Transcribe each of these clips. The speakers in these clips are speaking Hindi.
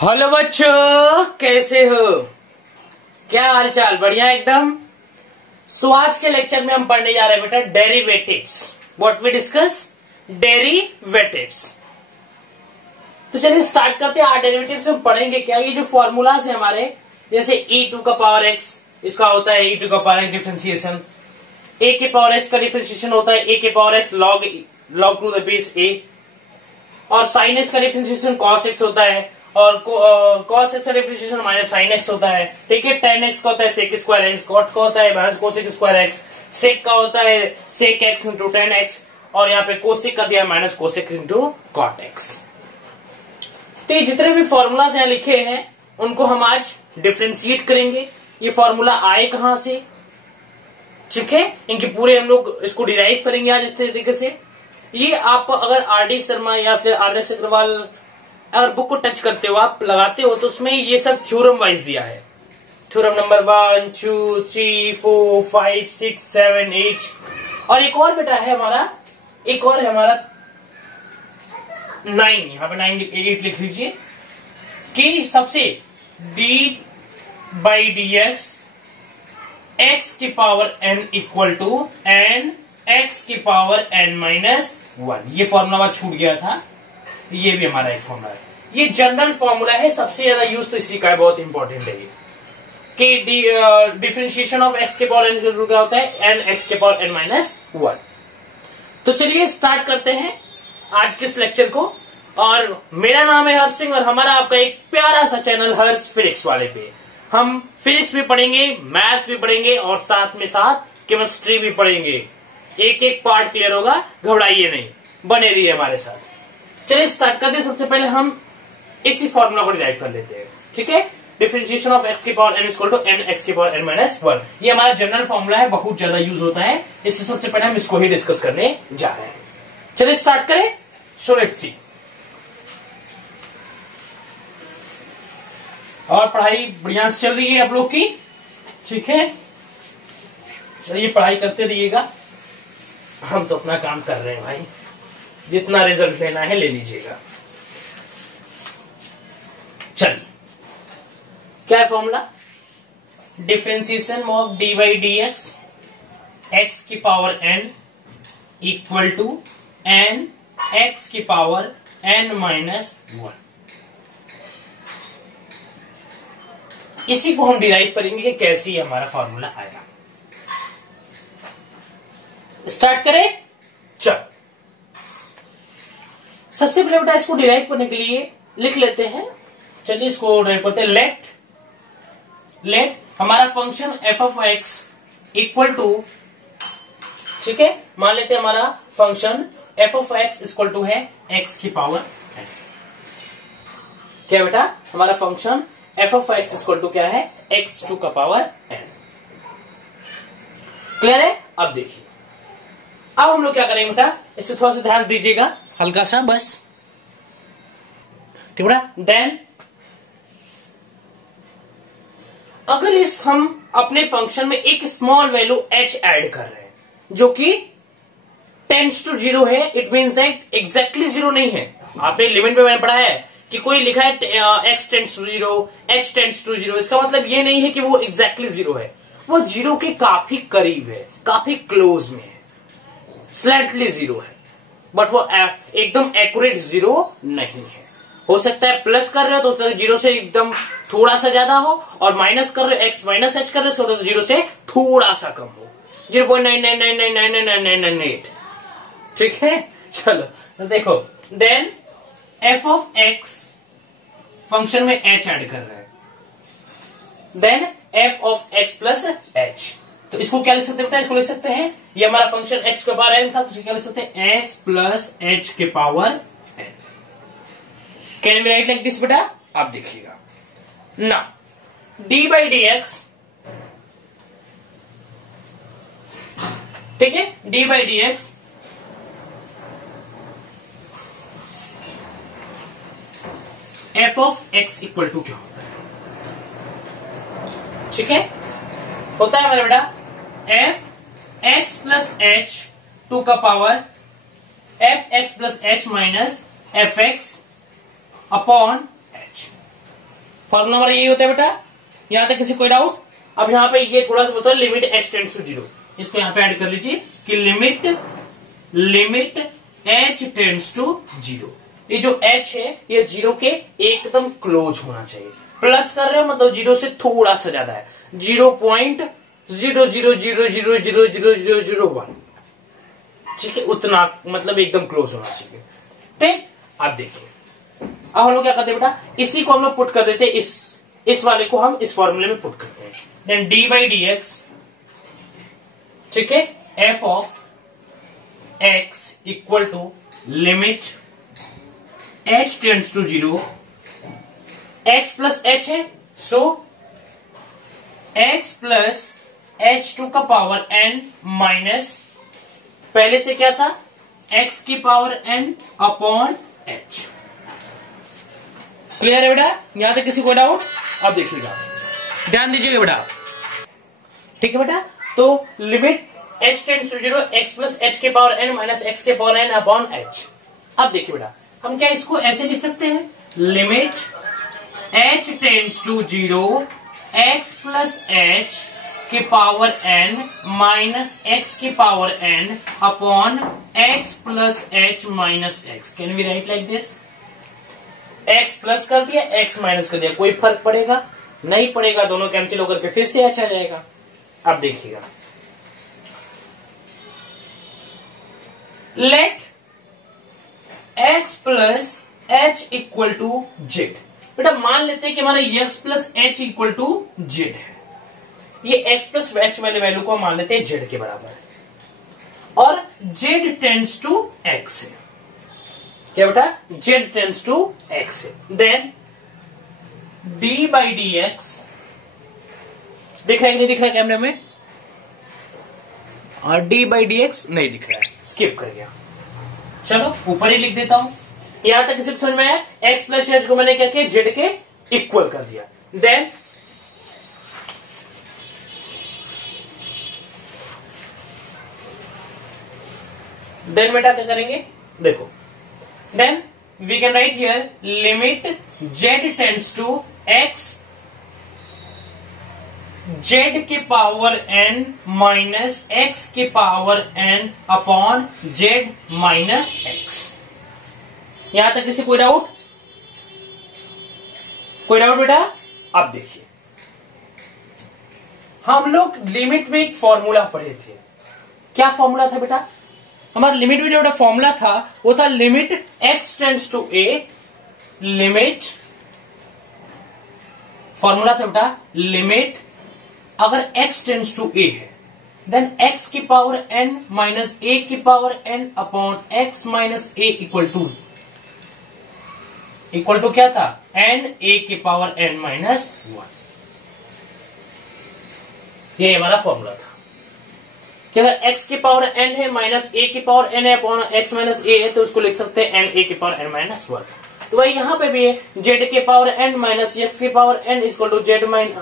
हेलो बच्चों, कैसे हो? क्या हाल चाल? बढ़िया एकदम। सो आज के लेक्चर में हम पढ़ने जा रहे हैं बेटा derivatives. What we discuss? Derivatives. तो चलिए स्टार्ट करते हैं। आज डेरिवेटिव्स हम पढ़ेंगे क्या। ये जो फॉर्मूलाज है हमारे, जैसे e टू का पावर x, इसका होता है e टू का पावर x डिफरेंशिएशन। a के पावर x का डिफरेंशिएशन होता है a के power x log to the base a, और sin x का डिफरेंशिएशन cos x होता है, और cos x का डिफरेंशिएशन माइनस sin x होता है। ठीक है। tan x का होता है sec स्क्वायर x, cot का होता है minus cosec square x, sec का होता है sec x into tan x, और यहाँ पे cosec का दिया minus cosec into cot x। तो ये जितने भी फॉर्मूलाज यहाँ लिखे हैं उनको हम आज डिफरेंशिएट करेंगे। ये फॉर्मूला आए कहां से, ठीक है, इनके पूरे हम लोग इसको डिराइव करेंगे आज इस तरीके से। ये आप अगर आर.डी. शर्मा या फिर आर.एस. अग्रवाल अगर बुक को टच करते हो, आप लगाते हो, तो उसमें ये सब थ्योरम वाइज दिया है। थ्योरम नंबर 1, 2, 3, 4, 5, 6, 7, 8, और एक और बेटा है हमारा, एक और है हमारा 9। यहाँ पे 9 8 लिख लीजिए कि सबसे डी बाई डी एक्स की power n equal to N x की पावर n माइनस 1। ये फॉर्मूला छूट गया था, ये भी हमारा एक फॉर्मूला है। ये जनरल फॉर्मूला है, सबसे ज्यादा यूज तो इसी का है, बहुत इंपॉर्टेंट है ये कि डिफरेंशिएशन ऑफ एक्स के पावर n क्या होता है, एन एक्स के पावर n माइनस 1। तो चलिए स्टार्ट करते हैं आज के इस लेक्चर को। और मेरा नाम है हर्ष सिंह और हमारा आपका एक प्यारा सा चैनल हर्ष फिजिक्स वाले पे हम फिजिक्स भी पढ़ेंगे, मैथ भी पढ़ेंगे, और साथ में साथ केमिस्ट्री भी पढ़ेंगे। एक एक पार्ट क्लियर होगा, घबराइए नहीं, बने रहिए हमारे साथ। चलिए स्टार्ट करते हैं। सबसे पहले हम इसी फॉर्मूला को डिराइव कर लेते हैं, ठीक है। डिफरेंशिएशन ऑफ एक्स की power n equal to N x की पावर n माइनस 1। ये हमारा जनरल फॉर्मूला है, बहुत ज्यादा यूज होता है, इससे सबसे पहले हम इसको ही डिस्कस करने जा रहे हैं। चलिए स्टार्ट करें। So let's see. और पढ़ाई बढ़िया से चल रही है आप लोग की, ठीक है। चलिए पढ़ाई करते रहिएगा, हम तो अपना काम कर रहे हैं भाई, जितना रिजल्ट लेना है ले लीजिएगा। चलिए क्या है formula? Differentiation of D by D x की power n equal to N x की पावर n माइनस 1। इसी को हम डिराइव करेंगे कि कैसे हमारा फॉर्मूला आएगा। स्टार्ट करें। चल सबसे पहले बेटा इसको डिराइव करने के लिए लिख लेते हैं। चलिए इसको डिराइव करते हैं। लेट हमारा function f of x equal to, ठीक है, मान लेते हैं हमारा function f of x equal to है एक्स की पावर n। क्या बेटा? हमारा function f of x equal to क्या है? एक्स टू का पावर n। क्लियर है? अब देखिए, अब हम लोग क्या करेंगे बेटा, इससे थोड़ा सा ध्यान दीजिएगा, हल्का सा बस, ठीक बेटा। देन अगर इस हम अपने फंक्शन में एक स्मॉल वैल्यू h ऐड कर रहे हैं जो कि टेंड्स टू 0 है, इट मींस दैट एग्जैक्टली 0 नहीं है। आपने लिमिट में मैंने पढ़ा है कि कोई लिखा है x tends to 0, h tends to 0, इसका मतलब ये नहीं है कि वो एग्जैक्टली 0 है, वो 0 के काफी करीब है, काफी क्लोज में है, स्लाइटली 0 है, बट वो एकदम एक्यूरेट 0 नहीं है। हो सकता है प्लस कर रहे हो तो उसका 0 से एकदम थोड़ा सा ज्यादा हो, और माइनस कर रहे हो, x माइनस h कर रहे हो तो 0 से थोड़ा सा कम हो, 0.999999998, ठीक है। चलो तो देखो, then f of x function में h ऐड कर रहे हैं, then f of x plus h। तो इसको क्या लिख सकते हैं बेटा? इसको लिख सकते हैं, ये हमारा फंक्शन x के पावर n था, तो क्या लिख सकते हैं? x प्लस h के power n। Can be right like this बेटा? आप देखिएगा ना, d बाई डी एक्स, ठीक है, d by D x F of x equal to क्या होता है? ठीक है, होता है हमारा बेटा F x plus H two का power F x plus H minus F x upon H. Formula हमारा यही होता है बेटा। यहां तक किसी कोई डाउट? अब यहाँ पे ये थोड़ा सा बताओ, लिमिट h टेंड्स टू 0, इसको यहाँ पे ऐड कर लीजिए कि लिमिट h टेंड्स टू 0। ये जो h है ये 0 के एकदम क्लोज होना चाहिए। प्लस कर रहे हो मतलब 0 से थोड़ा सा ज्यादा है, 0.000000001, ठीक है, उतना मतलब एकदम क्लोज होना चाहिए। ठीक, अब देखिए अब हम लोग क्या करते हैं बेटा, इसी को हम लोग पुट कर देते हैं, इस वाले को हम इस फॉर्मूले में पुट करते हैं। Then d by D x, ठीक है, f of x equal to limit h tends to 0, x plus h है, सो x प्लस h2 का पावर n माइनस पहले से क्या था x की power n upon h। Clear है बेटा? यहां तक किसी को डाउट? अब देखिएगा, ध्यान दीजिएगा बेटा, ठीक है बेटा। तो limit h tends to 0, x plus h के पावर n माइनस x के पावर n अपॉन h। अब देखिए बेटा, हम क्या इसको ऐसे लिख सकते हैं, limit h tends to 0, x plus h के पावर n माइनस x के power n upon x plus h minus x। Can we write like this? x plus कर दिया, x माइनस कर दिया, कोई फर्क पड़ेगा? नहीं पड़ेगा, दोनों कैंसिल होकर के फिर से h आ जाएगा। अब देखिएगा, let x plus h equal to z. बेटा मान लेते हैं कि हमारा x plus h equal to z है, ये x प्लस h वाले वैल्यू को मान लेते हैं z के बराबर है, और z टेंड्स टू x है। क्या बेटा? z टेंड्स टू x है। Then d by D x, दिख रहा है कि नहीं दिख रहा है कैमरे में? और d बाई डी एक्स नहीं दिख रहा है, स्किप कर गया। चलो ऊपर ही लिख देता हूं। यहां तक किसी समझ में आया? x प्लस h को मैंने क्या किया, z के इक्वल कर दिया। देन बेटा क्या करेंगे, देखो, then we can write here limit z tends to x, z के पावर n माइनस x के power n upon z minus x। यहां तक किसी कोई डाउट? कोई डाउट बेटा? अब देखिए, हम लोग लिमिट में एक फॉर्मूला पढ़े थे। क्या फॉर्मूला था बेटा? हमारा लिमिट में जो फॉर्मूला था वो था limit x tends to a, limit formula था बेटा, लिमिट अगर x टेंड्स टू a है देन x की पावर n माइनस a की power n upon x minus a equal to क्या था, n a की पावर n माइनस 1। ये हमारा फॉर्मूला था कि अगर x की पावर n है माइनस a की पावर n है अपॉन x माइनस a है तो उसको लिख सकते हैं n a की पावर n माइनस 1। तो वही यहां पे भी है, z के पावर n माइनस x की power n equal to z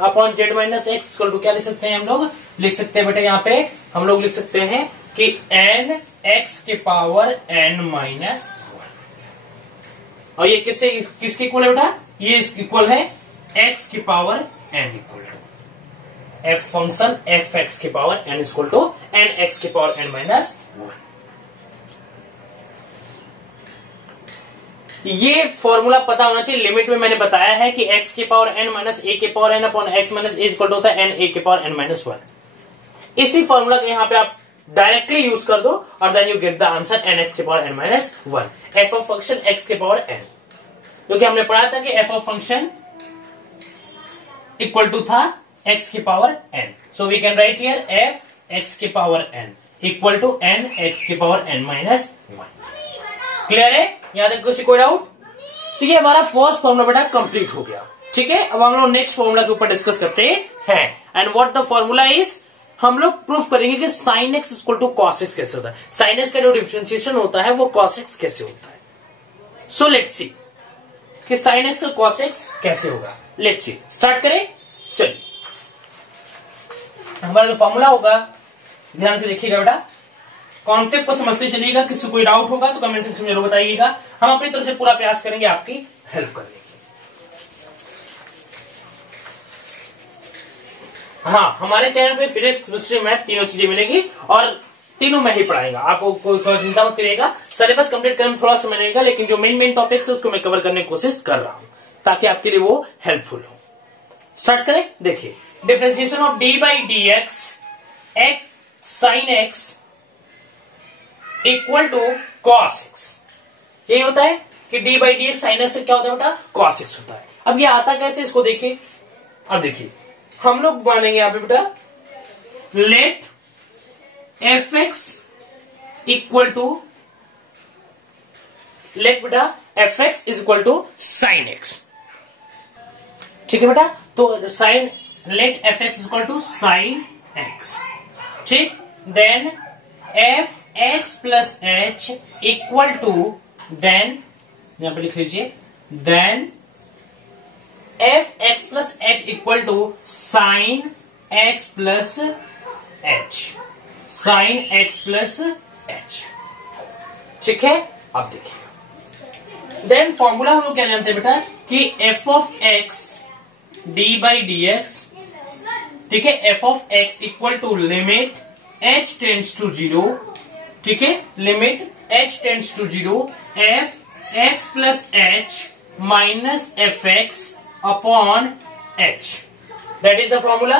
upon z minus x equal to क्या लिख सकते हैं हम लोग? लिख सकते हैं बेटा यहाँ पे हम लोग लिख सकते हैं कि n x की पावर n माइनस 1। और ये किसके इक्वल है बेटा? ये इक्वल है x की power n equal to f function f x की power n equal to n x की पावर n माइनस 1। ये फॉर्मूला पता होना चाहिए। लिमिट में मैंने बताया है कि x की पावर n माइनस a की power n upon x minus a equal to होता है n a की पावर n माइनस 1। इसी फॉर्मूला को यहाँ पे आप डायरेक्टली यूज कर दो और then you get the answer n x की power n minus 1। F of function x की पावर n, क्योंकि हमने पढ़ा था कि F of function equal to था x की power n। So we can write here f x की power n equal to n x की पावर n माइनस 1। क्लियर है? यहां तक किसी कोई डाउट? तो ये हमारा फर्स्ट फॉर्मूला बेटा कंप्लीट हो गया। ठीक है, अब हम लोग नेक्स्ट फॉर्मूला के ऊपर डिस्कस करते हैं। And what the formula is, हम लोग प्रूफ करेंगे कि sine x equal to cos x कैसे होता है। साइन एक्स का जो डिफरेंशिएशन होता है वो कॉस एक्स कैसे होता है। सो लेट्स सी कि साइन एक्स और कॉस एक्स कैसे होगा। लेट्स सी, स्टार्ट करें। चलिए, हमारा जो फॉर्मूला होगा ध्यान से देखिएगा बेटा, कॉन्सेप्ट को समझते चलिएगा। किसी कोई डाउट होगा तो कमेंट सेक्शन में जरूर बताइएगा। हम अपनी तरफ से पूरा प्रयास करेंगे आपकी हेल्प करने की। हाँ, हमारे चैनल पे फिजिक्स, केमिस्ट्री, मैथ तीनों चीजें मिलेगी और तीनों में ही पढ़ाएगा, आपको कोई चिंता मत करिएगा। सिलेबस कंप्लीट करने में थोड़ा समय लगेगा, लेकिन जो मेन टॉपिक्स है उसको मैं कवर करने की कोशिश कर रहा हूं ताकि आपके लिए वो हेल्पफुल हो। स्टार्ट करें। देखिए, differentiation of D by D x x sine x equal to cos x. यही होता है कि d by D x sine x से क्या होता है बेटा, कॉस एक्स होता है। अब ये आता कैसे, इसको देखिए। अब देखिए, हम लोग मानेंगे यहां पे बेटा let F X equal to, let बेटा F X is equal to sine x. ठीक है बेटा, तो sine, let F X is equal to sine x. ठीक, then F x plus H equal to, then यहां पे लिख लीजिए, then F x plus H equal to sine x plus H, sine x plus H. ठीक है, अब देखिए, देन फॉर्मूला हम लोग क्या जानते हैं बेटा कि F of x d by D x, ठीक है, f of x equal to limit H tends to zero, ठीक है, limit H tends to zero F x plus H minus F x upon h. That is the formula.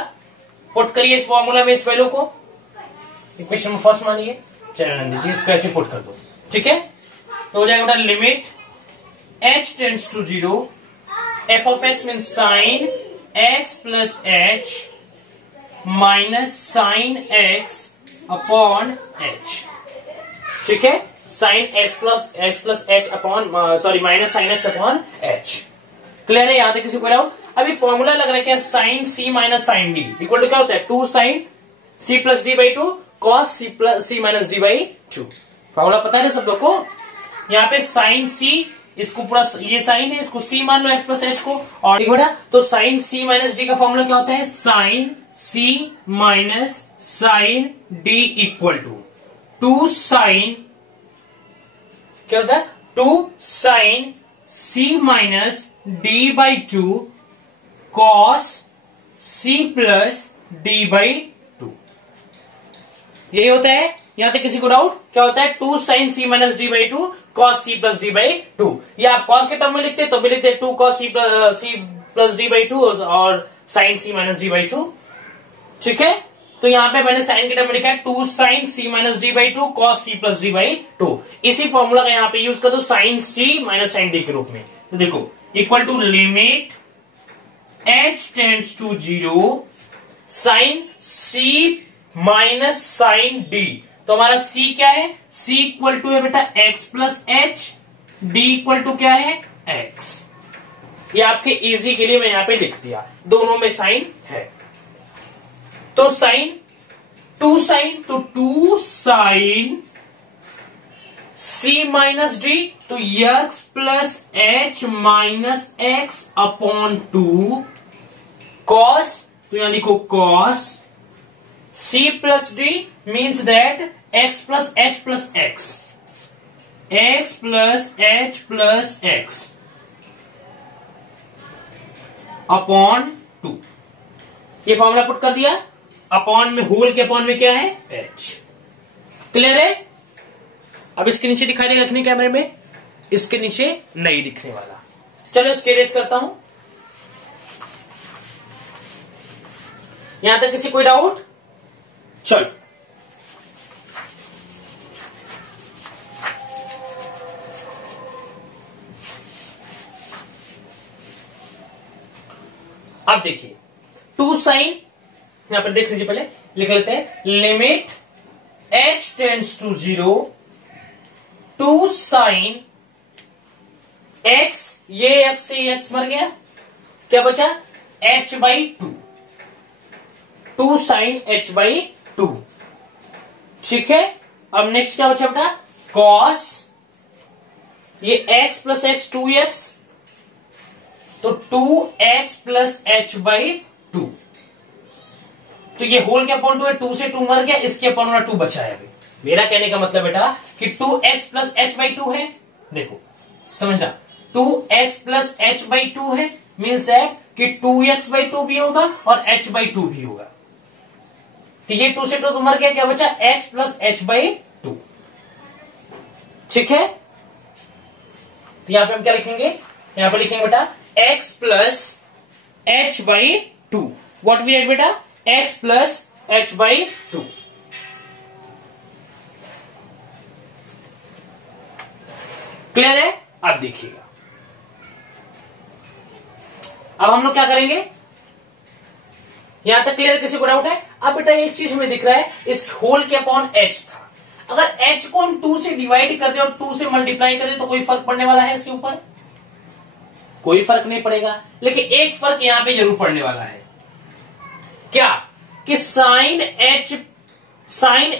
Put करिए इस फॉर्मूला में इस वैल्यू को, इक्वेशन में फर्स्ट मानिए, चैनल दीजिए, इसको ऐसे पुट कर दो। ठीक है, तो हो जाएगा बेटा limit H tends to zero f of x mean sine x plus H minus sine x upon h. ठीक है, sine x plus H upon, sorry, minus sine x upon h. Clear है, यहां तक किसी को डाउट? अभी फॉर्मूला लग रहा है क्या, sine C minus sine d equal to क्या होता है, two sine C plus D by two cos C plus c minus D by two. Formula पता है सब लोग को। यहाँ पे साइन सी, इसको पूरा ये साइन है, इसको सी मान लो एक्स प्लस एच को, और ठीक बेटा, तो साइन सी माइनस डी का फॉर्मूला क्या होता है, sine C minus sine d equal to two sine, क्या होता है, two sine C minus D by two cos C plus D by two. यही होता है, यहां तक किसी को डाउट? क्या होता है, two sine C minus D by two cos C plus D by two. या आप कॉस के टर्म में लिखते तो भी लिखते two cos C plus D by two और sine C minus D by two. ठीक है, तो यहां पे मैंने साइन के टर्म में लिखा है two sine C minus D by two cos C plus D by two. इसी फॉर्मूला का यहां पे यूज कर दो साइन सी माइनस साइन डी के रूप में। तो देखो, equal to limit H tends to zero sine C minus sine d. तो हमारा सी क्या है, सी इक्वल टू है बेटा x plus h, d equal to क्या है, एक्स। ये आपके इजी के लिए मैं यहां पे लिख दिया, दोनों में साइन है। तो साइन, टू साइन, तो टू साइन सी माइनस डी, तो X plus H minus x upon two cos, तो यहां लिखो cos C plus D means that X plus H plus X, X plus H plus X upon two. ये फॉर्मूला पुट कर दिया, अपॉन में, होल के अपॉन में क्या है, एच। क्लियर है? अब इसके नीचे दिखाई देगा अपने कैमरे में, इसके नीचे नहीं दिखने वाला। चलो इसके रेस करता हूं। यहां तक किसी कोई डाउट? चलो, अब देखिए, टू साइन, यहां पर देख लीजिए, पहले लिख लेते हैं, limit H tends to zero two sine X, ये एक्स से एक्स मर गया, क्या बचा, H by two, two sine H by two. ठीक है, अब नेक्स्ट क्या बचा बेटा, कॉस, ये X plus X two X, तो two x plus H by two. तो ये होल के अपॉन टू है, टू से टू मर गया, इसके अपॉन वाला टू बचा है। अभी मेरा कहने का मतलब बेटा कि two x plus H by two है, देखो समझना, two x plus H by two है मीन्स दैट कि टू एक्स बाई टू भी होगा और एच बाई टू भी होगा। तो ये 2 से 2 तो मर गया, क्या बचा x प्लस एच बाई 2। ठीक है, तो यहां पे हम क्या लिखेंगे, यहां पे लिखेंगे बेटा x plus H by 2। What we write बेटा, x plus H by 2। Clear है? अब देखिएगा, अब हम लोग क्या करेंगे, यहां तक क्लियर, किसी को डाउट है? अब बेटा एक चीज हमें दिख रहा है, इस होल के अपॉन h था, अगर h को हम 2 से डिवाइड कर दे और 2 से मल्टीप्लाई कर दे तो कोई फर्क पड़ने वाला है इसके ऊपर? कोई फर्क नहीं पड़ेगा, लेकिन एक फर्क यहां पे जरूर पड़ने वाला है। क्या? कि sine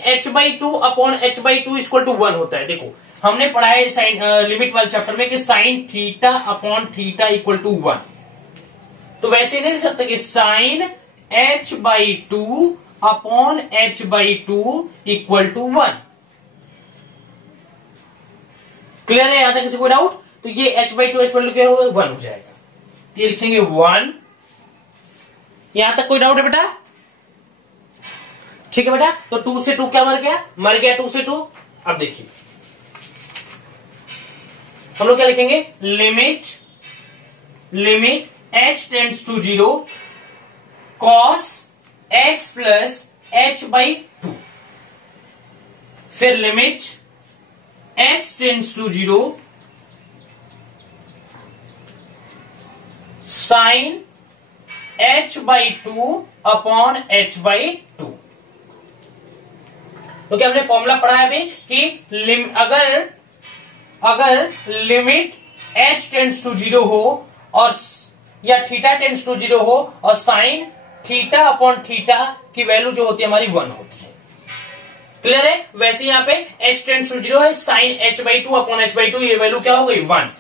h by 2 upon h by 2 equal to 1 होता है। देखो हमने पढ़ा है साइन लिमिट वाले चैप्टर में कि sine theta upon theta equal to 1, तो वैसे नहीं लिख सकते कि sine h by 2 upon h by 2 equal to 1। Clear है? यहां तक किसी को डाउट? तो ये h बाई 2 h बाई 2 क्या होगा, 1 हो जाएगा, तो ये लिखेंगे 1। यहां तक कोई डाउट है बेटा? ठीक है बेटा, तो 2 से 2 क्या मर गया, मर गया 2 से 2। अब देखिए हम लोग क्या लिखेंगे, limit h tends to 0 cos x plus h by 2, फिर limit x tends to 0 sine h by 2 upon h by 2। तो क्या हमने फॉर्मूला पढ़ा है अभी कि अगर लिमिट h टेंड्स टू 0 हो और या थीटा टेंड्स टू 0 हो और साइन थीटा अपॉन थीटा की वैल्यू जो होती है हमारी 1 होती है। क्लियर है? वैसे यहां पे h टेंड्स टू 0 है, sine h by 2 upon h by 2 ये वैल्यू क्या हो गई, 1।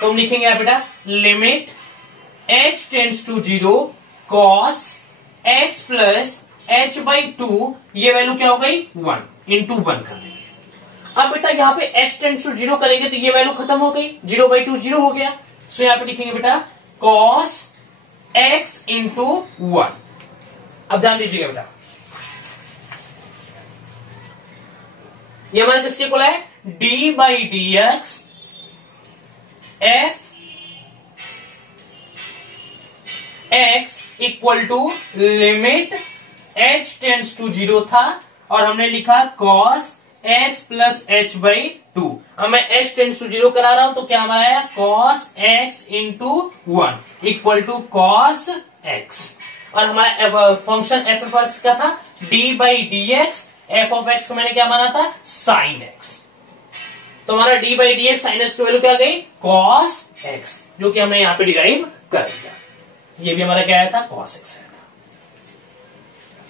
तो हम लिखेंगे यहां बेटा limit h tends to 0 cos x plus h by 2 ये वैल्यू क्या हो गई, 1 इंटू 1 कर देंगे। अब बेटा यहाँ पे h टेंड्स टू 0 करेंगे तो ये वैल्यू खत्म हो गई, 0 बाई 2 0 हो गया। सो यहां पे लिखेंगे बेटा cos x इंटू 1। अब ध्यान दीजिएगा बेटा, ये हमारा किसके इक्वल है, d by D x f x equal to limit h tends to 0 था और हमने लिखा cos x plus h by 2। अब मैं h टेंड्स टू 0 करा रहा हूं तो क्या हमारा है, cos x into 1 equal to cos x, और हमारा फंक्शन f ऑफ x क्या था, d by D x, f of x को मैंने क्या माना था, sin x। तो हमारा d by D x sine x की वैल्यू क्या आ गई, cos x, जो कि हमने यहां पे डिराइव कर दिया। ये भी हमारा क्या आया था, cos x आया था।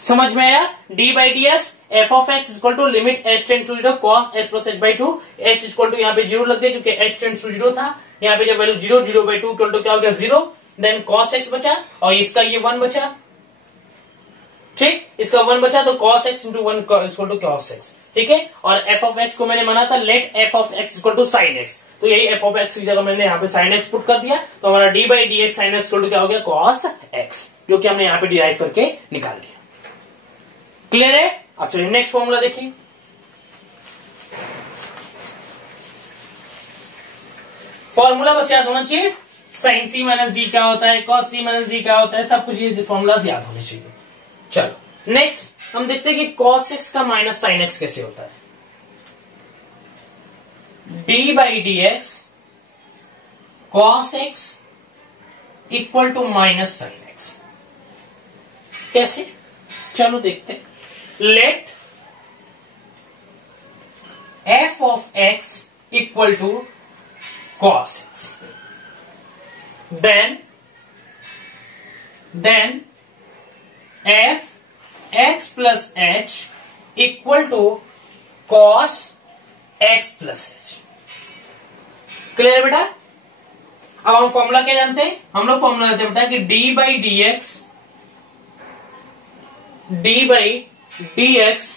समझ में आया? d by D x F of x equal to limit h tend to 0 cos x plus h by 2, h equal to यहाँ पे 0 लग गया क्योंकि h टेंड टू 0 था। यहाँ पे जब वैल्यू 0, 0 बाई 2 इक्वल टू क्या हो गया, 0, देन cos x बचा और इसका ये 1 बचा। ठीक, इसका 1 बचा तो cos x into 1 equal to cos x। ठीक है, और f ऑफ x को मैंने माना था let f of x equal to sin x, तो यही f ऑफ x की जगह मैंने यहाँ पे sin x पुट कर दिया, तो हमारा d by D x sin x equal to क्या हो गया, cos x, जो कि हमने यहाँ पे डिराइव करके निकाल दिया। क्लियर है? अब चलिए नेक्स्ट फॉर्मूला देखिए। फॉर्मूला बस याद होना चाहिए, साइन सी माइनस डी क्या होता है, कॉस सी माइनस डी क्या होता है, सब कुछ ये फॉर्मूलाज याद होने चाहिए। चलो नेक्स्ट हम देखते हैं कि cos x का माइनस साइन x कैसे होता है। d by D x cos x equal to minus sine x, कैसे, चलो देखते हैं। लेट f of x equal to cos x, then f x plus h equal to cos x plus h। Clear बेटा? अब हम फॉर्मूला क्या जानते हैं, हम लोग फॉर्मूला जानते हैं बेटा कि d by D x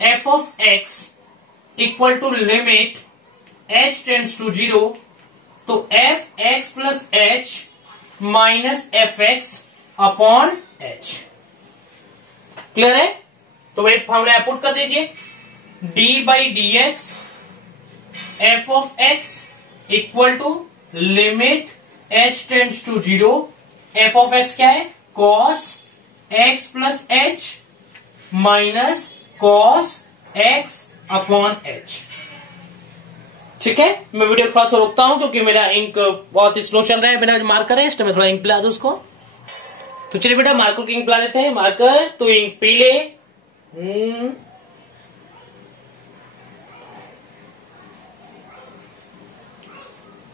F of x equal to limit h tends to 0, तो f x plus H minus F x upon h. Clear है? तो वही फॉर्मूला पुट कर दीजिए, d by D x F of x equal to limit H tends to 0, f of x क्या है, cos x plus H minus cos x upon h. ठीक है, मैं वीडियो थोड़ा सा रोकता हूं क्योंकि मेरा इंक बहुत स्लो चल रहा है, मेरा मार्कर है, इसमें थोड़ा इंक पिला दो उसको। तो चलिए बेटा मार्कर की इंक पिला देते हैं, मार्कर तो इंक पी ले।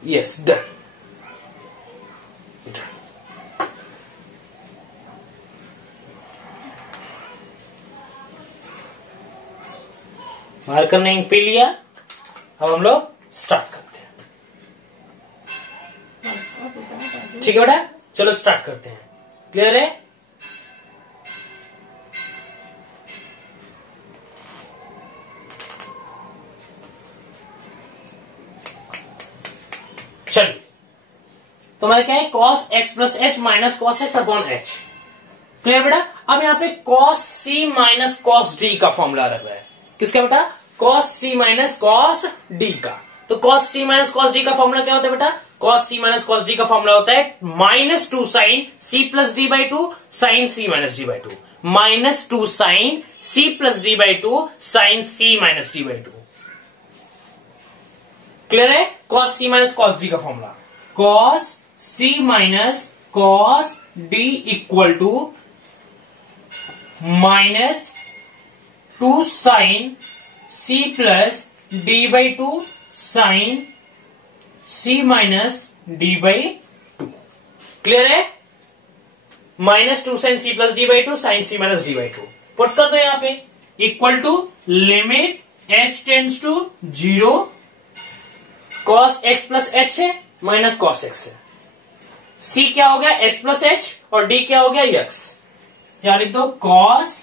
Yes done. मार्कर ने इंक पी लिया, अब हम लोग स्टार्ट करते हैं। ठीक है बेटा, चलो स्टार्ट करते हैं। क्लियर है? चलिए, तो हमारा क्या है, cos x plus H minus cos x upon h. Clear बेटा? अब यहाँ पे cos c minus cos d का फॉर्मूला रखा है। किसका बेटा? cos c minus cos d का। तो cos c minus cos d का फॉर्मूला क्या होता है बेटा? cos c minus cos d का फॉर्मूला होता है minus 2 sine c plus d by 2 sine c minus d by 2, minus 2 sine c plus d by 2 sine c minus d by 2। Clear है? cos c minus cos d का formula, cos c minus cos d equal to minus 2 sine c plus d by 2 sine c minus d by 2। Clear है? Minus 2 sine c plus d by 2 sine c minus d by 2 put कर दो यहां पे, equal to limit h tends to 0, cos x plus H है माइनस cos x है, c क्या हो गया x प्लस एच और d क्या हो गया x। यहां लिख दो cos,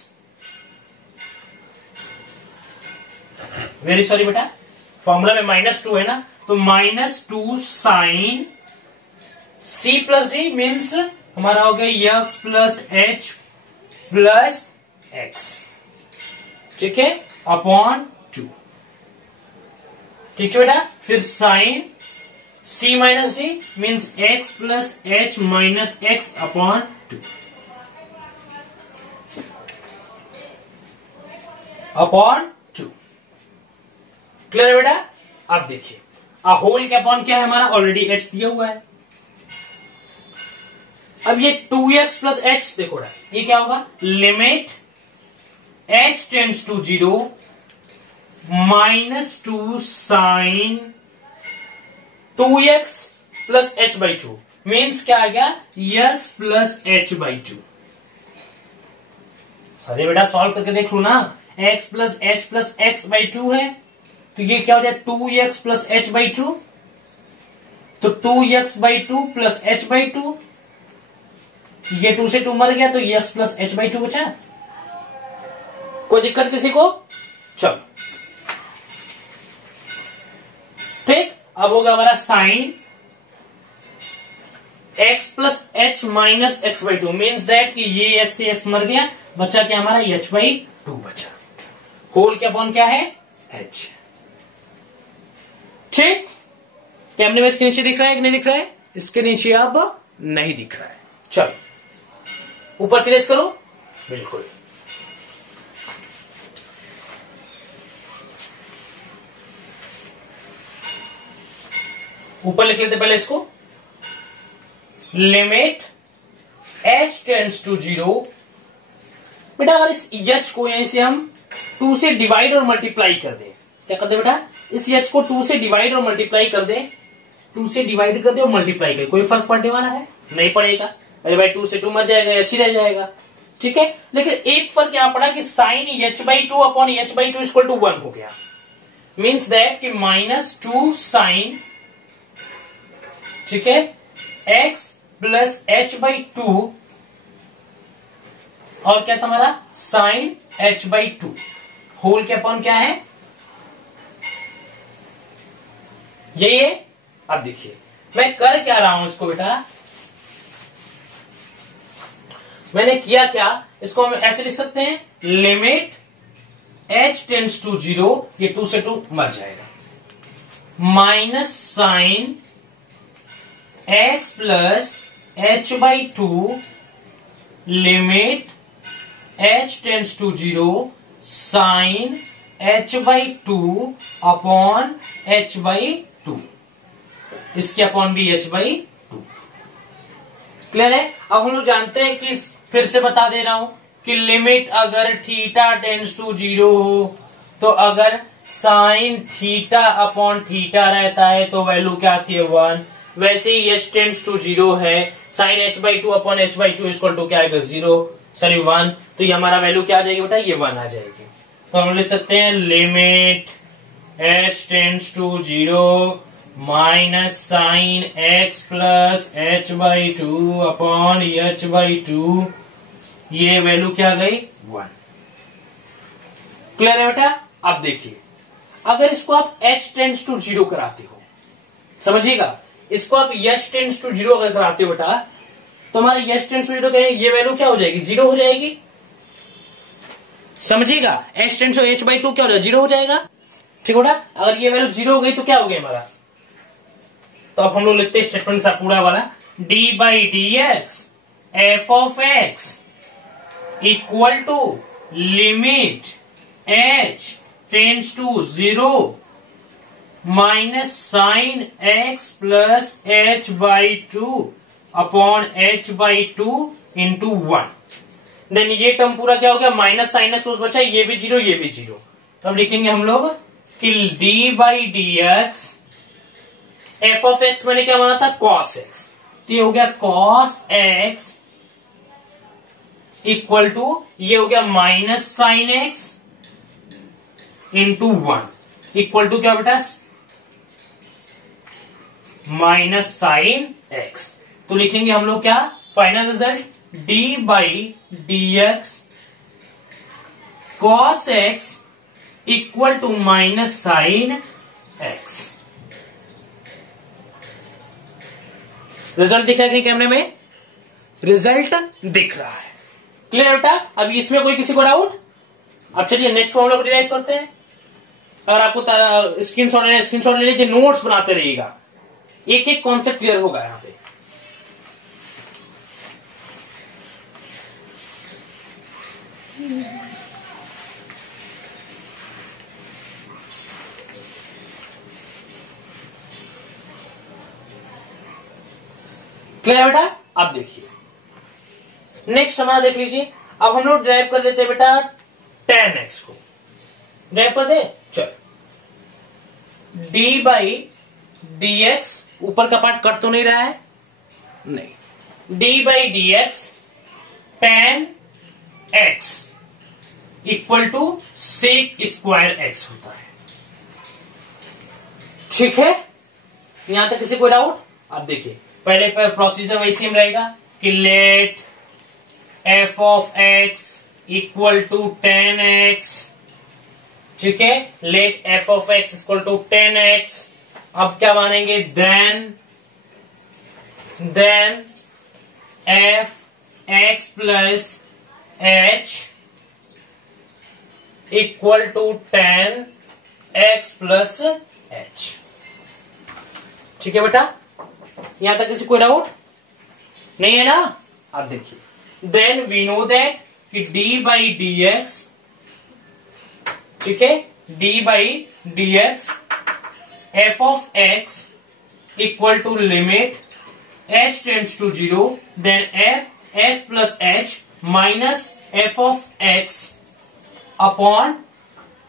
वेरी सॉरी बेटा फॉर्मूला में माइनस 2 है ना, तो minus 2 sine c plus D means हमारा हो गया x plus H plus x. ठीक है, अपॉन 2। ठीक है बेटा, फिर sine c minus D means x plus H minus x upon 2 upon 2। Clear है बेटा? अब देखिए होल के अपॉन क्या है हमारा, ऑलरेडी h दिया हुआ है। अब ये 2x प्लस एच देखो ना, ये क्या होगा, limit h tends to 0 minus 2 sine 2x plus H by 2 means क्या आ गया, x प्लस एच बाई 2। अरे बेटा सॉल्व करके देख लो ना, x plus H plus x by 2 है, तो ये क्या हो जाए 2x प्लस एच बाई 2, तो 2x by 2 plus H by 2, ये 2 से 2 मर गया तो x प्लस एच बाई 2 बचा। कोई दिक्कत किसी को? चलो ठीक, अब होगा हमारा sine x plus H minus x by 2 means that कि ये x से x मर गया, बचा क्या हमारा h बाई 2 बचा। होल क्या अपॉन क्या है, h। ठीक, कैमरे में इसके नीचे दिख रहा है कि नहीं दिख रहा है? इसके नीचे अब नहीं दिख रहा है। चलो ऊपर से रेस करो, बिल्कुल ऊपर लिख लेते पहले इसको, लिमिट h टेंड्स टू 0। बेटा अगर इस h को यहीं से हम 2 से डिवाइड और मल्टीप्लाई कर दे, क्या कर दे बेटा, इस h को 2 से डिवाइड और मल्टीप्लाई कर दे, 2 से डिवाइड कर दे और मल्टीप्लाई कर, कोई फर्क पड़ने वाला है नहीं पड़ेगा। अरे भाई 2 से 2 मर जाएगा, h ही रह जाएगा। ठीक है, लेकिन एक फर्क क्या पड़ा कि sine h by 2 upon h by 2 equal to 1 हो गया, मीन्स दैट कि माइनस 2 साइन, ठीक है, x प्लस एच बाई 2 और क्या था हमारा साइन h बाई 2 होल के अपॉन क्या है, यही है। अब देखिए मैं कर क्या रहा हूं इसको बेटा, मैंने किया क्या, इसको हम ऐसे लिख सकते हैं, लिमिट h टेंड्स टू 0, ये 2 से 2 मर जाएगा, minus sine x plus h/2 limit h tends to 0 sine h/2 upon h/2, इसके अपॉन भी h/2। क्लियर है? अब हम लोग जानते हैं कि, फिर से बता दे रहा हूं कि लिमिट अगर थीटा टेंड्स टू 0 हो तो अगर साइन थीटा अपॉन थीटा रहता है तो वैल्यू क्या आती है 1। वैसे ही h टेंड्स टू 0 है, sign h/2 upon h/2 equal to क्या आएगा 0, सॉरी 1, तो ये हमारा वैल्यू क्या आ जाएगी बेटा, ये 1 आ जाएगी। तो हम लिख सकते हैं limit h tends to 0 minus sine x plus h/2 upon h/2, ये वैल्यू क्या गई 1। क्लियर है बेटा? अब देखिए, अगर इसको आप h टेंड्स टू 0 कराते हो, समझिएगा, इसको आप h टेंड्स टू 0 अगर कराते हो बेटा, तो हमारा h टेंड्स टू 0 कहेंगे, ये वैल्यू क्या हो जाएगी 0 हो जाएगी, समझिएगा, h टेंड्स टू h/2 क्या हो जाएगा 0 हो जाएगा, ठीक है बेटा। अगर ये वैल्यू 0 हो गई तो क्या हो गया हमारा, तो अब हम लोग लिखते हैं स्टेटमेंट सा पूरा वाला, d/dx f(x) equal to limit h tends to 0 minus sine x plus h/2 upon h/2 into 1। Then ये टर्म पूरा क्या हो गया, माइनस साइन x बचा, ये भी 0 ये भी 0, तो अब लिखेंगे हम लोग कि d/dx f(x) मैंने क्या माना था cos x, तो ये हो गया cos x इक्वल टू, ये हो गया minus sine x into 1 equal to क्या बेटा, माइनस साइन x। तो लिखेंगे हम लोग क्या, final result d/dx cos x equal to minus sine x। Result दिख रहा है कैमरे में, रिजल्ट दिख रहा है। क्लियर बेटा? अब इसमें कोई किसी को डाउट? अब चलिए नेक्स्ट फॉर्मूला को डिराइव करते हैं। अगर आपको स्क्रीनशॉट ले लीजिए, नोट्स बनाते रहिएगा, एक एक कॉन्सेप्ट क्लियर होगा यहां पे। क्लियर बेटा? अब देखिए नेक्स्ट हमारा देख लीजिए, अब हम लोग ड्राइव कर देते हैं बेटा tan x को, ड्राइव कर दे, चल d/dx, ऊपर का पार्ट कट तो नहीं रहा है, नहीं, d/dx tan x equal to sec square x होता है। ठीक है, यहां तक किसी को डाउट? अब देखिए, पहले प्रोसीजर वही सेम रहेगा कि let f(x) equal to tan x, ठीक है, let f(x) equal to tan x। अब क्या मानेंगे, then f(x) plus h equal to tan x plus h। ठीक है बेटा, यहां तक किसी कोई डाउट नहीं है ना? अब देखिए, देन वी नो दैट कि d/dx, ठीक है, d/dx f(x) equal to limit h tends to 0, then f(x) plus h minus f(x) upon,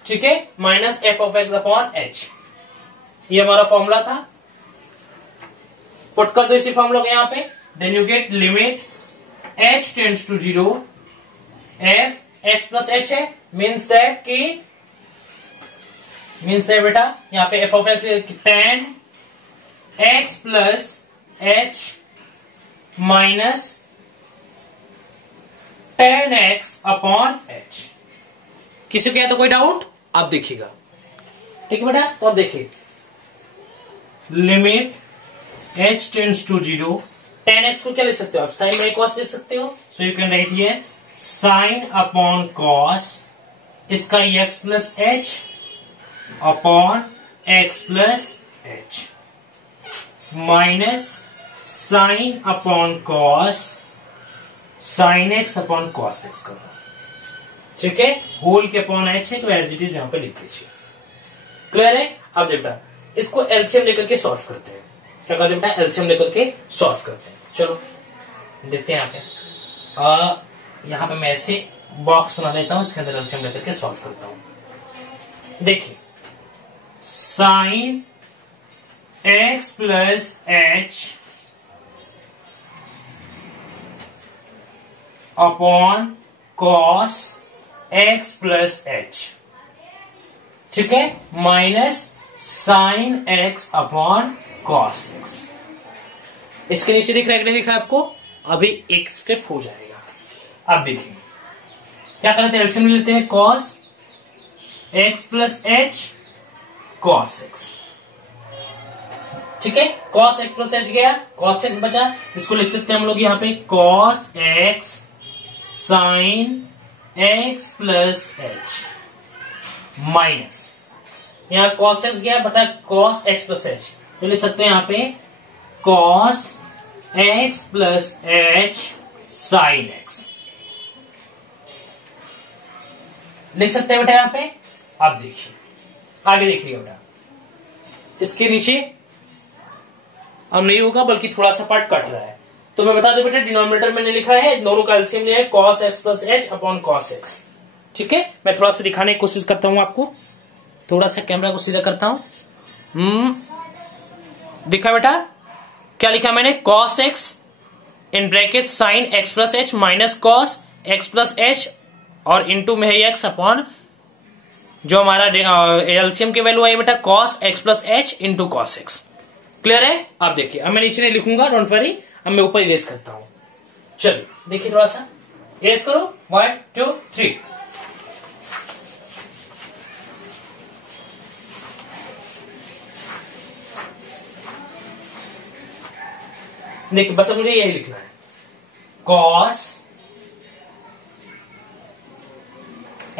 ठीक है, माइनस f(x) अपॉन h। ये हमारा फॉर्मूला था, पुट कर दो इसी फॉर्मूला को यहां पे, then you get limit h tends to 0 f(x) plus h है, मीन्स दैट बेटा यहां पे f(x) tan x plus h minus tan x upon h। किसी को या तो कोई डाउट? आप देखिएगा, ठीक है बेटा। तो अब देखिए, limit h tends to 0, tan x को क्या लिख सकते हो आप, साइन बाई कॉस लिख सकते हो, so you can write here sine upon cos इसका X plus H upon X plus H minus sine upon cos sine x upon cos X का, ठीक है, होल के अपॉन एच है तो एज इट इज यहां पे लिख दीजिए। क्लियर है? अब बेटा इसको एलसीएम लेकर के सॉल्व करते हैं। क्या कहते हैं बेटा? एलसीएम लेकर के सॉल्व करते हैं। चलो देखते हैं यहाँ पे। यहाँ पे मैं ऐसे बॉक्स बना लेता हूं, इसके अंदर एलसीएम लेकर के सॉल्व करता हूं। देखिए sine x plus H upon cos x plus H, ठीक है, minus sine x upon cos x. इसके नीचे दिख रहा है कि नहीं दिख रहा है आपको? अभी एक स्टेप हो जाएगा। अब देखिए क्या करते हैं, एलसीएम लेते हैं cos x plus h cos x, ठीक है, कॉस एक्स प्लस एच गया, कॉस एक्स बचा, इसको लिख सकते हैं हम लोग यहाँ पे cos x sine x plus H minus यहां कॉस एक्स गया बटा कॉस एक्स प्लस एच, तो लिख सकते हैं यहां पे cos x plus H sine x लिख सकते हैं बेटा यहां पे। अब देखिए आगे देखिएगा बेटा, इसके नीचे अब नहीं होगा बल्कि थोड़ा सा पार्ट कट रहा है, तो मैं बता दूं बेटा डिनोमिनेटर मैंने लिखा है दोनों का एलसीएम लिया है cos x plus H upon cos x, ठीक है। मैं थोड़ा सा दिखाने की कोशिश करता हूं आपको, थोड़ा सा कैमरा को सीधा करता हूं। दिखा बेटा क्या लिखा मैंने? Cos x in bracket sine x plus H minus cos x plus h और इंटू में है एक्स अपॉन जो हमारा एलसीएम की वैल्यू आई बेटा cos x plus h into cos x. Clear है? अब देखिए अब मैं नीचे नहीं लिखूंगा, डोंट वरी, अब मैं ऊपर इरेज करता हूं। चलिए देखिए थोड़ा सा इरेज करो, 1 2 3। देखिए बस अब मुझे यही लिखना है, cos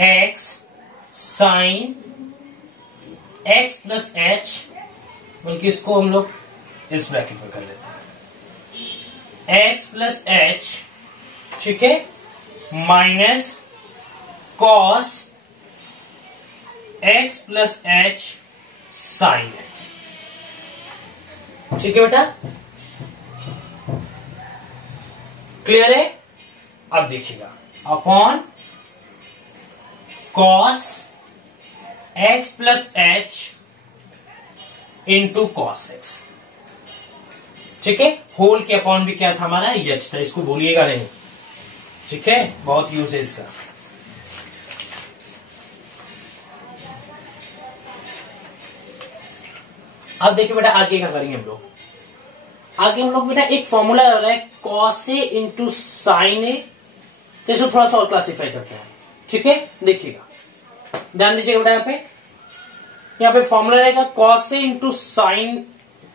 x sine x plus H, बल्कि इसको हम लोग इस ब्रैकेट में कर लेते हैं, एक्स प्लस एच, ठीक है, minus cos x plus H sine x, ठीक है बेटा। क्लियर है? अब देखिएगा upon cos x plus h into cos x, ठीक है, होल के अपॉन भी क्या था हमारा? एच था, इसको भूलिएगा नहीं, ठीक है, बहुत यूज है इसका। अब देखिए बेटा आगे क्या करेंगे हम लोग, आगे हम लोग बेटा एक फॉर्मूला हो रहा है कॉस ए इंटू साइन ए, तो इसको थोड़ा सा और क्लासिफाई करते हैं, ठीक है। देखिएगा ध्यान दीजिएगा बेटा, यहाँ पे फॉर्मूला रहेगा cos A into sine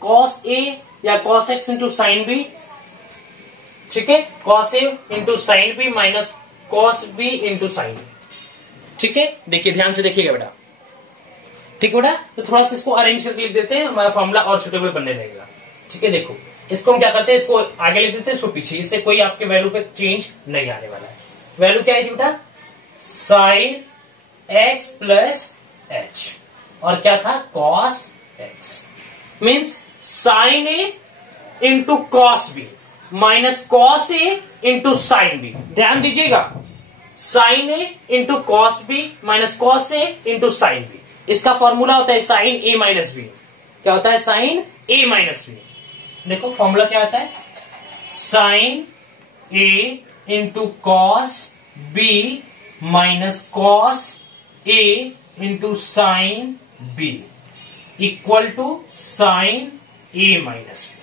cos A या cos x into sine B, ठीक है, कॉस ए into sine B minus cos B into sine B, ठीक है। देखिए ध्यान से देखिएगा बेटा, ठीक है बेटा, तो थोड़ा सा इसको अरेंज करके लिख देते हैं, हमारा फॉर्मूला और सुटेबल बनने लगेगा, ठीक है। देखो इसको हम क्या करते हैं, इसको आगे लिख देते हैं, इसको पीछे, इससे कोई आपके वैल्यू पे चेंज नहीं आने वाला है। वैल्यू क्या है बेटा? साइन एक्स प्लस एच और क्या था? कॉस एक्स, मीन्स साइन ए into cos B minus cos ए इंटू साइन बी। ध्यान दीजिएगा, साइन ए into cos B minus cos ए इंटू साइन बी, इसका फॉर्मूला होता है साइन ए माइनस बी। क्या होता है? साइन ए माइनस बी। देखो फॉर्मूला क्या होता है? Sine A into cos B minus cos A into sine B equal to sine A minus B.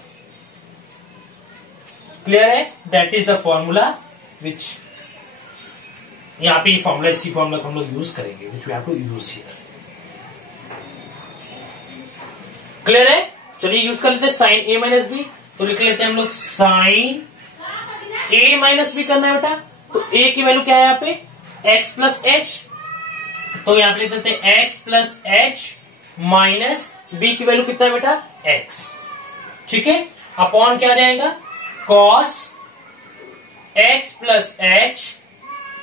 Clear है? That is the formula which, यहां पे फॉर्मूला, इसी फॉर्मूला को हम लोग यूज करेंगे, which we have to use here. Clear है? चलिए यूज कर लेते हैं साइन ए माइनस बी, तो लिख लेते हैं हम लोग साइन ए माइनस बी करना है बेटा, तो a की वैल्यू क्या है यहाँ पे x प्लस एच, तो यहाँ पे लिख देते हैं x plus H minus b की वैल्यू कितना है बेटा x, ठीक है। अपॉन क्या आ जाएगा cos x plus h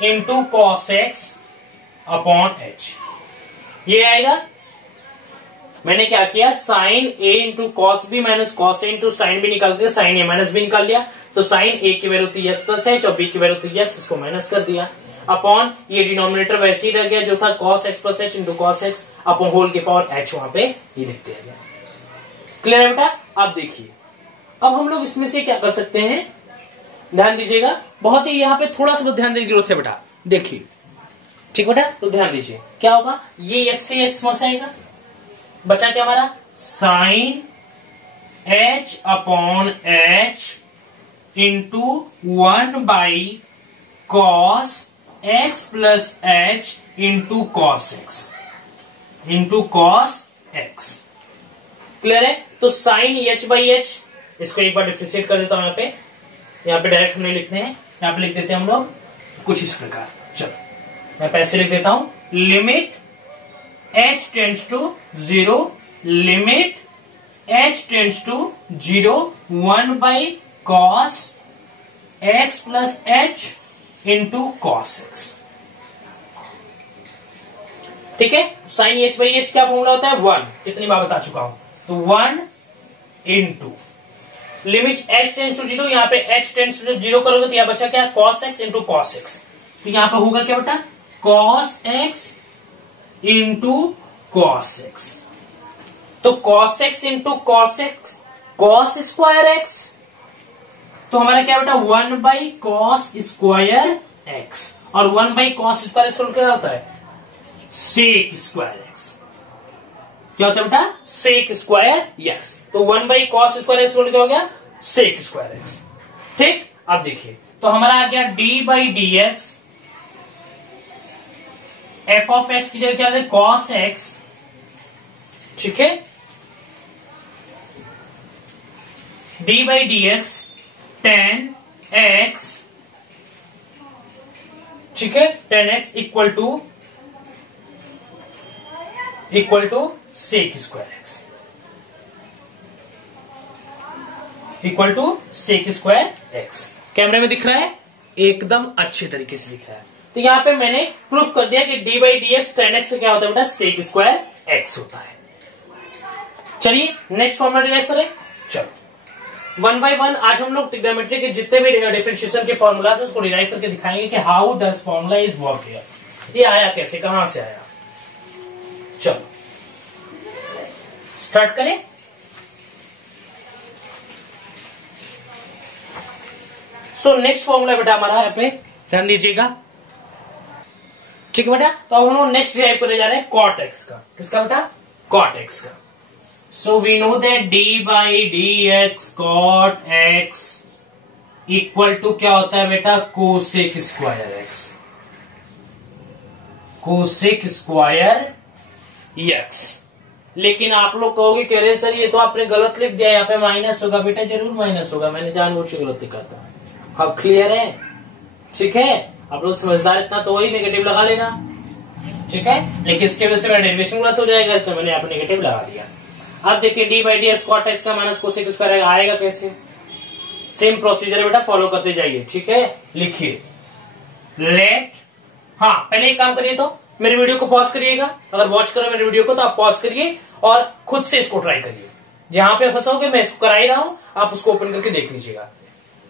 into cos x upon h, ये आएगा। मैंने क्या किया sine a into cos B minus cos A into sine b निकाल दिया, साइन ए माइनस बी निकाल लिया, तो साइन a की वैल्यू थी x प्लस एच और b की वैल्यू थी x, इसको माइनस कर दिया। अपॉन ये डिनोमिनेटर वैसे ही रह गया जो था cos x plus h into cos x upon whole के पावर h, वहां पे ये लिख दिया गया। क्लियर है बेटा। अब देखिए अब हम लोग इसमें से क्या कर सकते हैं, ध्यान दीजिएगा, बहुत ही यहाँ पे थोड़ा सा ध्यान देने की जरूरत है बेटा। देखिए ठीक बेटा, तो ध्यान दीजिए क्या होगा, ये x से x मस आएगा, बचा क्या हमारा sine h upon h into 1 cos x plus h into cos x into cos x. Clear है। तो साइन h बाई एच, इसको एक बार डिफ्रेंशिएट कर देता हूं यहाँ पे डायरेक्ट हमें लिखते हैं, यहाँ पे लिख देते हैं हम लोग कुछ इस प्रकार। चलो मैं पैसे लिख देता हूं, limit h tends to 0, limit h tends to 0 1 cos x plus h into cos x, ठीक है। साइन h बाई एच क्या फॉर्मूला होता है 1, कितनी बार बता चुका हूं, तो 1 into limit h tends to 0, यहाँ पे h टेंड्स टू 0 करोगे तो यहाँ बचा क्या cos x into cos x, तो यहाँ पे होगा क्या बेटा cos x into cos x, तो cos x into cos x cos square x, तो हमारा क्या बेटा 1 बाई कॉस स्क्वायर एक्स, और 1 बाई कॉस स्क्वायर एक्स क्या होता है सेक स्क्वायर एक्स, क्या होता है बेटा सेक स्क्वायर एक्स, तो 1 बाई कॉस स्क्वायर एक्स क्या हो गया सेक स्क्वायर एक्स, ठीक। अब देखिए तो हमारा आ गया d by D x, F of x की जगह क्या है कॉस एक्स, ठीक है, d by D x tan x, ठीक है, tan x equal to sec square x, equal to sec square x. कैमरे में दिख रहा है, एकदम अच्छे तरीके से दिख रहा है। तो यहां पे मैंने प्रूफ कर दिया कि d by D x tan x क्या होता है बेटा सेक स्क्वायर एक्स होता है। चलिए नेक्स्ट फॉर्मूला डिराइव करें। चलो 1 बाई 1 आज हम लोग ट्रिग्नोमेट्री के जितने भी डिफरेंशिएशन के फॉर्मूलाज है उसको डिराइव करके दिखाएंगे कि how does formula is work here, ये आया कैसे, कहां से आया। चलो स्टार्ट करें। सो नेक्स्ट फॉर्मूला बेटा हमारा यहाँ पे ध्यान दीजिएगा, ठीक है बेटा। तो अब हम लोग नेक्स्ट डिराइव करने जा रहे हैं कॉट एक्स का, किसका बेटा कॉट एक्स का। So we know that d by D x cot x equal to क्या होता है बेटा cosec square x, cosec square x. लेकिन आप लोग कहोगे कह रहे सर ये तो आपने गलत लिख दिया, यहाँ पे माइनस होगा। बेटा जरूर माइनस होगा, मैंने जानबूझ के गलती करता हूं। अब क्लियर है, ठीक है। आप लोग समझदार इतना तो वही नेगेटिव लगा लेना, ठीक है। लेकिन इसकी वजह से मेरा डेरिवेशन गलत हो जाएगा, इसलिए मैंने यहाँ पे नेगेटिव लगा दिया। अब देखिए d by D x cot x का माइनस कोसेक स्क्वायर आएगा कैसे, सेम प्रोसीजर बेटा फॉलो करते जाइए, ठीक है। लिखिए लेट, हाँ पहले एक काम करिए तो मेरे वीडियो को पॉज करिएगा, अगर वॉच करो मेरे वीडियो को तो आप पॉज करिए और खुद से इसको ट्राई करिए। जहां पे फंसोगे मैं इसको करा ही रहा हूं, आप उसको ओपन करके देख लीजिएगा।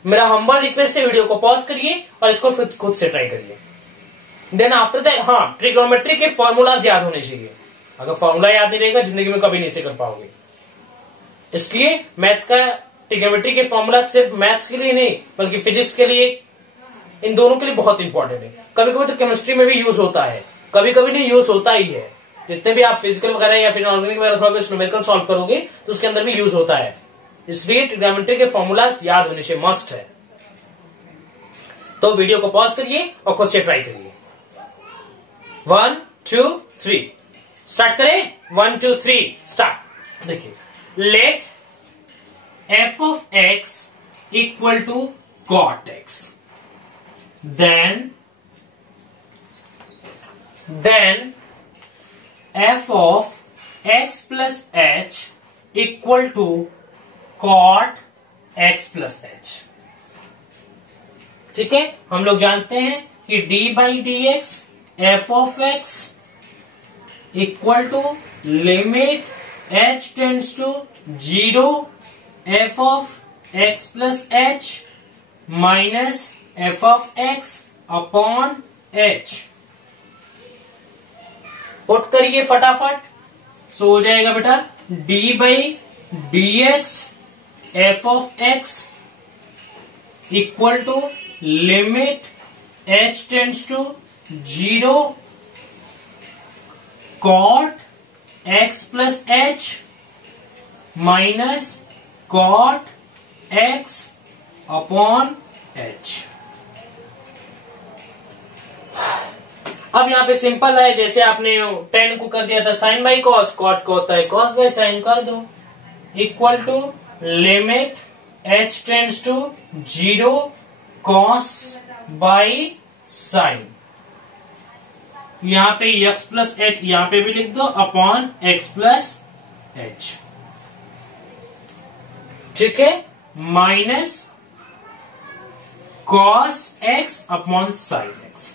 मेरा हम्बल रिक्वेस्ट है वीडियो को पॉज करिए और इसको खुद से ट्राई करिए। देन आफ्टर दैट हाँ ट्रिग्नोमेट्री के फॉर्मूलाज याद होने चाहिए। अगर फॉर्मूला याद नहीं रहेगा जिंदगी में कभी नहीं से कर पाओगे। इसलिए मैथ्स का ट्रिग्नोमेट्री के फॉर्मूला सिर्फ मैथ्स के लिए नहीं बल्कि फिजिक्स के लिए, इन दोनों के लिए बहुत इंपॉर्टेंट है। कभी कभी तो केमिस्ट्री में भी यूज होता है, कभी कभी नहीं यूज होता ही है। जितने भी आप फिजिकल वगैरह या फिर ऑर्गेनिक वगैरह न्यूमेरिकल सॉल्व करोगे तो उसके अंदर भी यूज होता है। इसलिए ट्रिग्नोमेट्री के फॉर्मूलाज याद होने से मस्ट है। तो वीडियो को पॉज करिए और खुद से ट्राई करिए। 1 2 3 स्टार्ट करें। 1 2 3 स्टार्ट। देखिए let F of x equal to cot x, then f of x plus h equal to cot x plus h। ठीक है, हम लोग जानते हैं कि d by D x F of x equal to limit h tends to 0 f of x plus h minus f of x upon h। Put करिए फटाफट, सो हो जाएगा बेटा d by D x F of x equal to limit h tends to 0 cot x plus h minus cot x upon h। अब यहाँ पे सिंपल है, जैसे आपने tan को कर दिया था साइन बाई कॉस, कॉट को होता है कॉस बाई साइन, कर दो equal to limit h tends to 0 cos by sine. यहाँ पे x प्लस h यहाँ पे भी लिख दो अपॉन x प्लस h। ठीक है, minus cos x upon sine x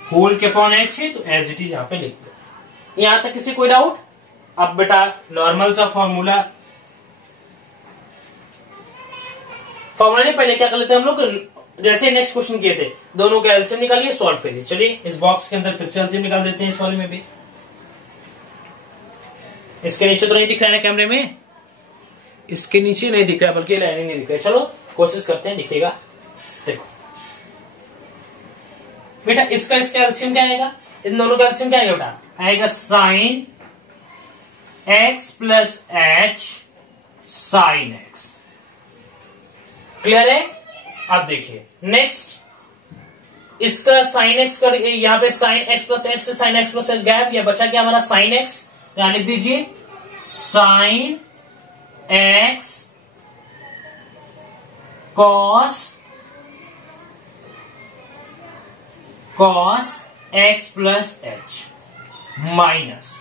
whole के अपॉन h है, तो एज इट इज यहां पे लिख दो। यहां तक किसी कोई डाउट? अब बेटा नॉर्मल सा फॉर्मूला ने पहले क्या कर लेते हैं हम लोग, जैसे नेक्स्ट क्वेश्चन किए थे, दोनों का एलसीएम निकालिए, सॉल्व करिए। चलिए इस बॉक्स के अंदर फिर से एलसीएम निकाल देते हैं इस वाले में भी। इसके नीचे तो नहीं दिख रहा है ना कैमरे में, इसके नीचे नहीं दिख रहा है, बल्कि लाइन नहीं दिख रहा है। चलो कोशिश करते हैं, दिखेगा। देखो बेटा इसका एलसीएम क्या आएगा, इन दोनों का एलसीएम क्या आएगा बेटा, आएगा sine x plus H sine x. Clear है? अब देखिए नेक्स्ट इसका साइन एक्स कर, यहां पे साइन एक्स प्लस एच से sine x plus H gap, या बचा क्या हमारा साइन एक्स, यहां लिख दीजिए sign x cos x plus H minus,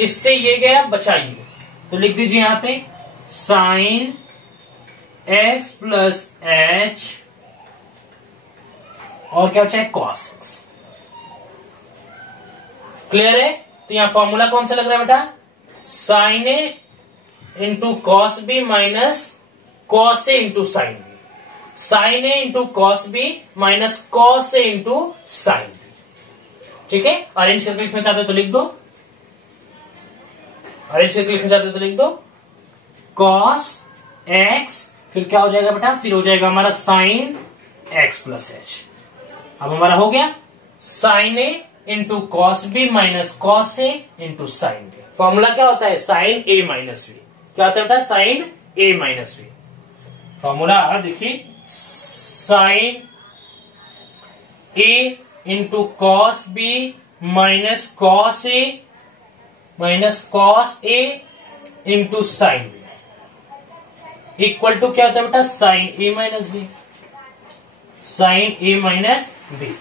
इससे ये गया बचाइए, तो लिख दीजिए यहां पे साइन एक्स प्लस एच और क्या बचा है कॉस एक्स। क्लियर है? तो यहां फॉर्मूला कौन सा लग रहा है बेटा, साइन ए into cos B minus cos ए इंटू साइन बी, साइन ए into cos B minus cos ए इंटू साइन बी। ठीक है, अरेंज करके लिखना चाहते हो तो लिख दो, अरेंज करके लिखना चाहते हो तो लिख दो कॉस एक्स, फिर क्या हो जाएगा बेटा, फिर हो जाएगा हमारा साइन एक्स प्लस एच। अब हमारा हो गया साइन ए into cos B minus cos ए इंटू साइन बी। फॉर्मूला क्या होता है, साइन ए माइनस बी। क्या होता है बेटा, साइन ए माइनस बी। फॉर्मूला देखिए sine A into cos B minus cos A into sine B equal to क्या होता है बेटा, साइन ए माइनस बी, साइन ए माइनस बी।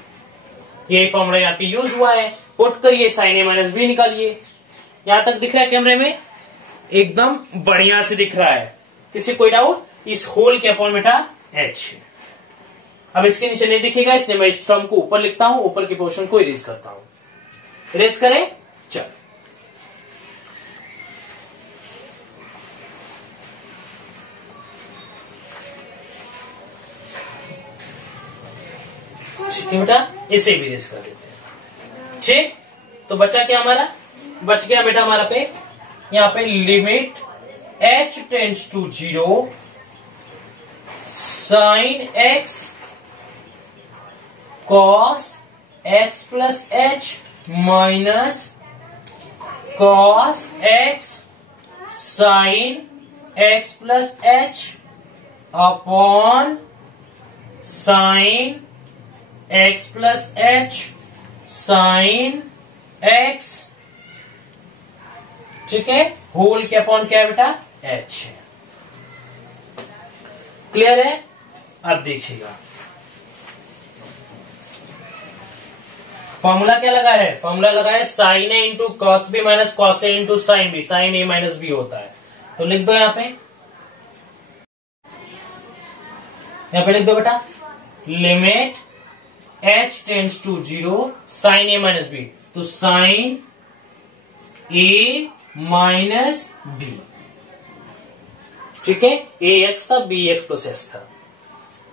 ये फॉर्मूला यहाँ पे यूज हुआ है, पुट करिए साइन ए माइनस बी निकालिए। यहां तक दिख रहा है कैमरे में, एकदम बढ़िया से दिख रहा है, किसी कोई डाउट? इस होल के अपॉन बेटा एच। अब इसके नीचे नहीं दिखेगा, इसलिए मैं इस टर्म को ऊपर लिखता हूं, ऊपर के पोर्शन को इरेज करता हूं। इरेज करें, चल ठीक है बेटा, इसे भी इरेज कर देते हैं। ठीक, तो बचा क्या हमारा, बच गया बेटा हमारा पे यहां पे limit h tends to 0 sine x cos x plus H minus cos x sine x plus H upon sine x plus H sine x. ठीक है, होल के अपॉन क्या है बेटा, एच है। क्लियर है? अब देखिएगा फॉर्मूला क्या लगा है, फॉर्मूला लगा है साइन ए into cos B minus cos ए इंटू साइन बी, साइन ए माइनस बी होता है। तो लिख दो यहाँ पे लिख दो बेटा, limit h tends to 0 sine A minus b, तो साइन ए माइनस बी, ठीक है, ए एक्स था, बी एक्स प्लस एस था,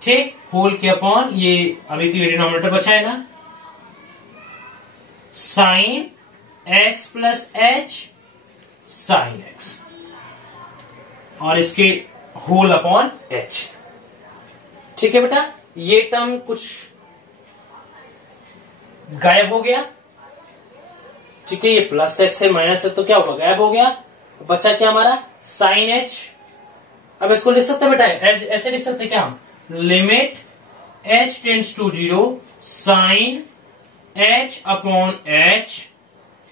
ठीक, होल के अपॉन ये अभी तो ये डिनोमिनेटर बचा है ना, sine x plus H sine x, और इसके होल अपॉन एच, ठीक है बेटा। ये टर्म कुछ गायब हो गया, ठीक है, ये प्लस एक्स है माइनस एक्स तो क्या होगा, गायब हो गया, बचा क्या हमारा साइन एच। अब इसको लिख सकते बेटा, ऐसे लिख सकते क्या हम, limit h tends to 0 sine h upon h,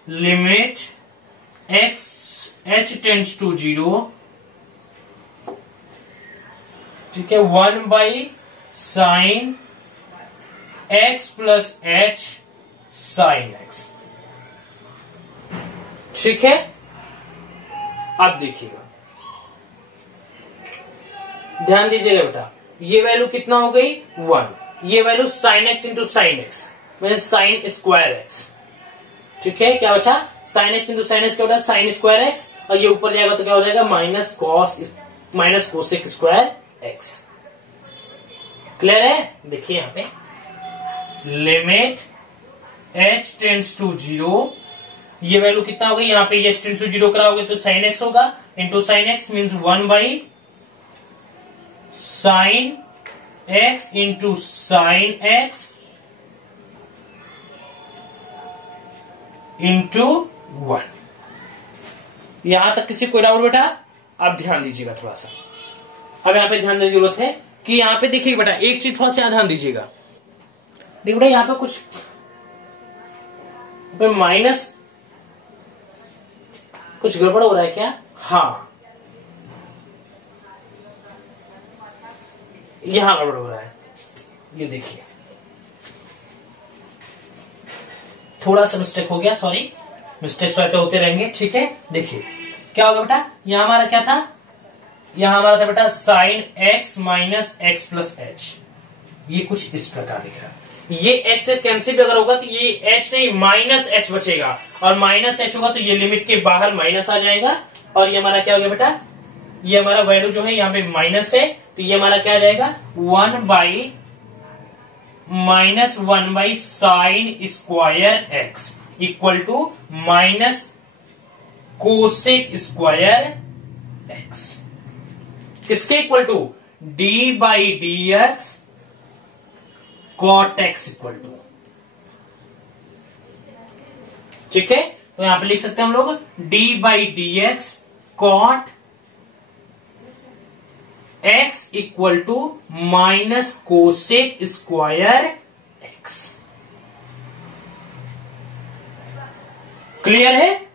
limit x h tends to 0, ठीक है, 1 by sine x plus h sine x, ठीक है। अब देखिएगा, ध्यान दीजिएगा बेटा, ये वैल्यू कितना हो गई 1, ये value sine x into sine x mean sign square x, ठीक है, क्या बचा sine x into sine x क्या होता है साइन स्क्वायर एक्स, और ये ऊपर जाएगा तो क्या हो जाएगा minus cosec square x. Clear है, देखिए यहां पे लिमिट h टेंड्स टू 0, ये वैल्यू कितना होगा, यहाँ पे h टेंड्स टू 0 कराओगे तो साइन एक्स होगा, into sine x means 1 by sine x into sine x into 1। यहां तक किसी कोई डाउट बेटा? अब ध्यान दीजिएगा थोड़ा सा, अब यहां पे ध्यान देने की जरूरत है कि यहां पे देखिए बेटा एक चीज थोड़ा सा ध्यान दीजिएगा, देखिए बेटा यहां पे कुछ माइनस कुछ गड़बड़ हो रहा है क्या? हाँ, यहां गड़बड़ हो रहा है, ये देखिए थोड़ा सा मिस्टेक हो गया, सॉरी, मिस्टेक्स तो होते रहेंगे, ठीक है। देखिए क्या होगा बेटा, यहां हमारा क्या था, यहां हमारा था बेटा sine x minus x plus H, ये कुछ इस प्रकार दिख रहा है। ये एच से कैंसिल भी अगर होगा तो ये एच नहीं माइनस एच बचेगा, और माइनस एच होगा तो ये लिमिट के बाहर माइनस आ जाएगा, और ये हमारा क्या हो गया बेटा, ये हमारा वैल्यू जो है यहाँ पे माइनस है, तो ये हमारा क्या आ जाएगा 1 by minus 1 by sine square x equal to minus cosec square X, किसके इक्वल टू D by D x cot x equal to, ठीक है। तो यहां पे लिख सकते हैं हम लोग d by D x cot x equal to minus cosec square x. Clear है?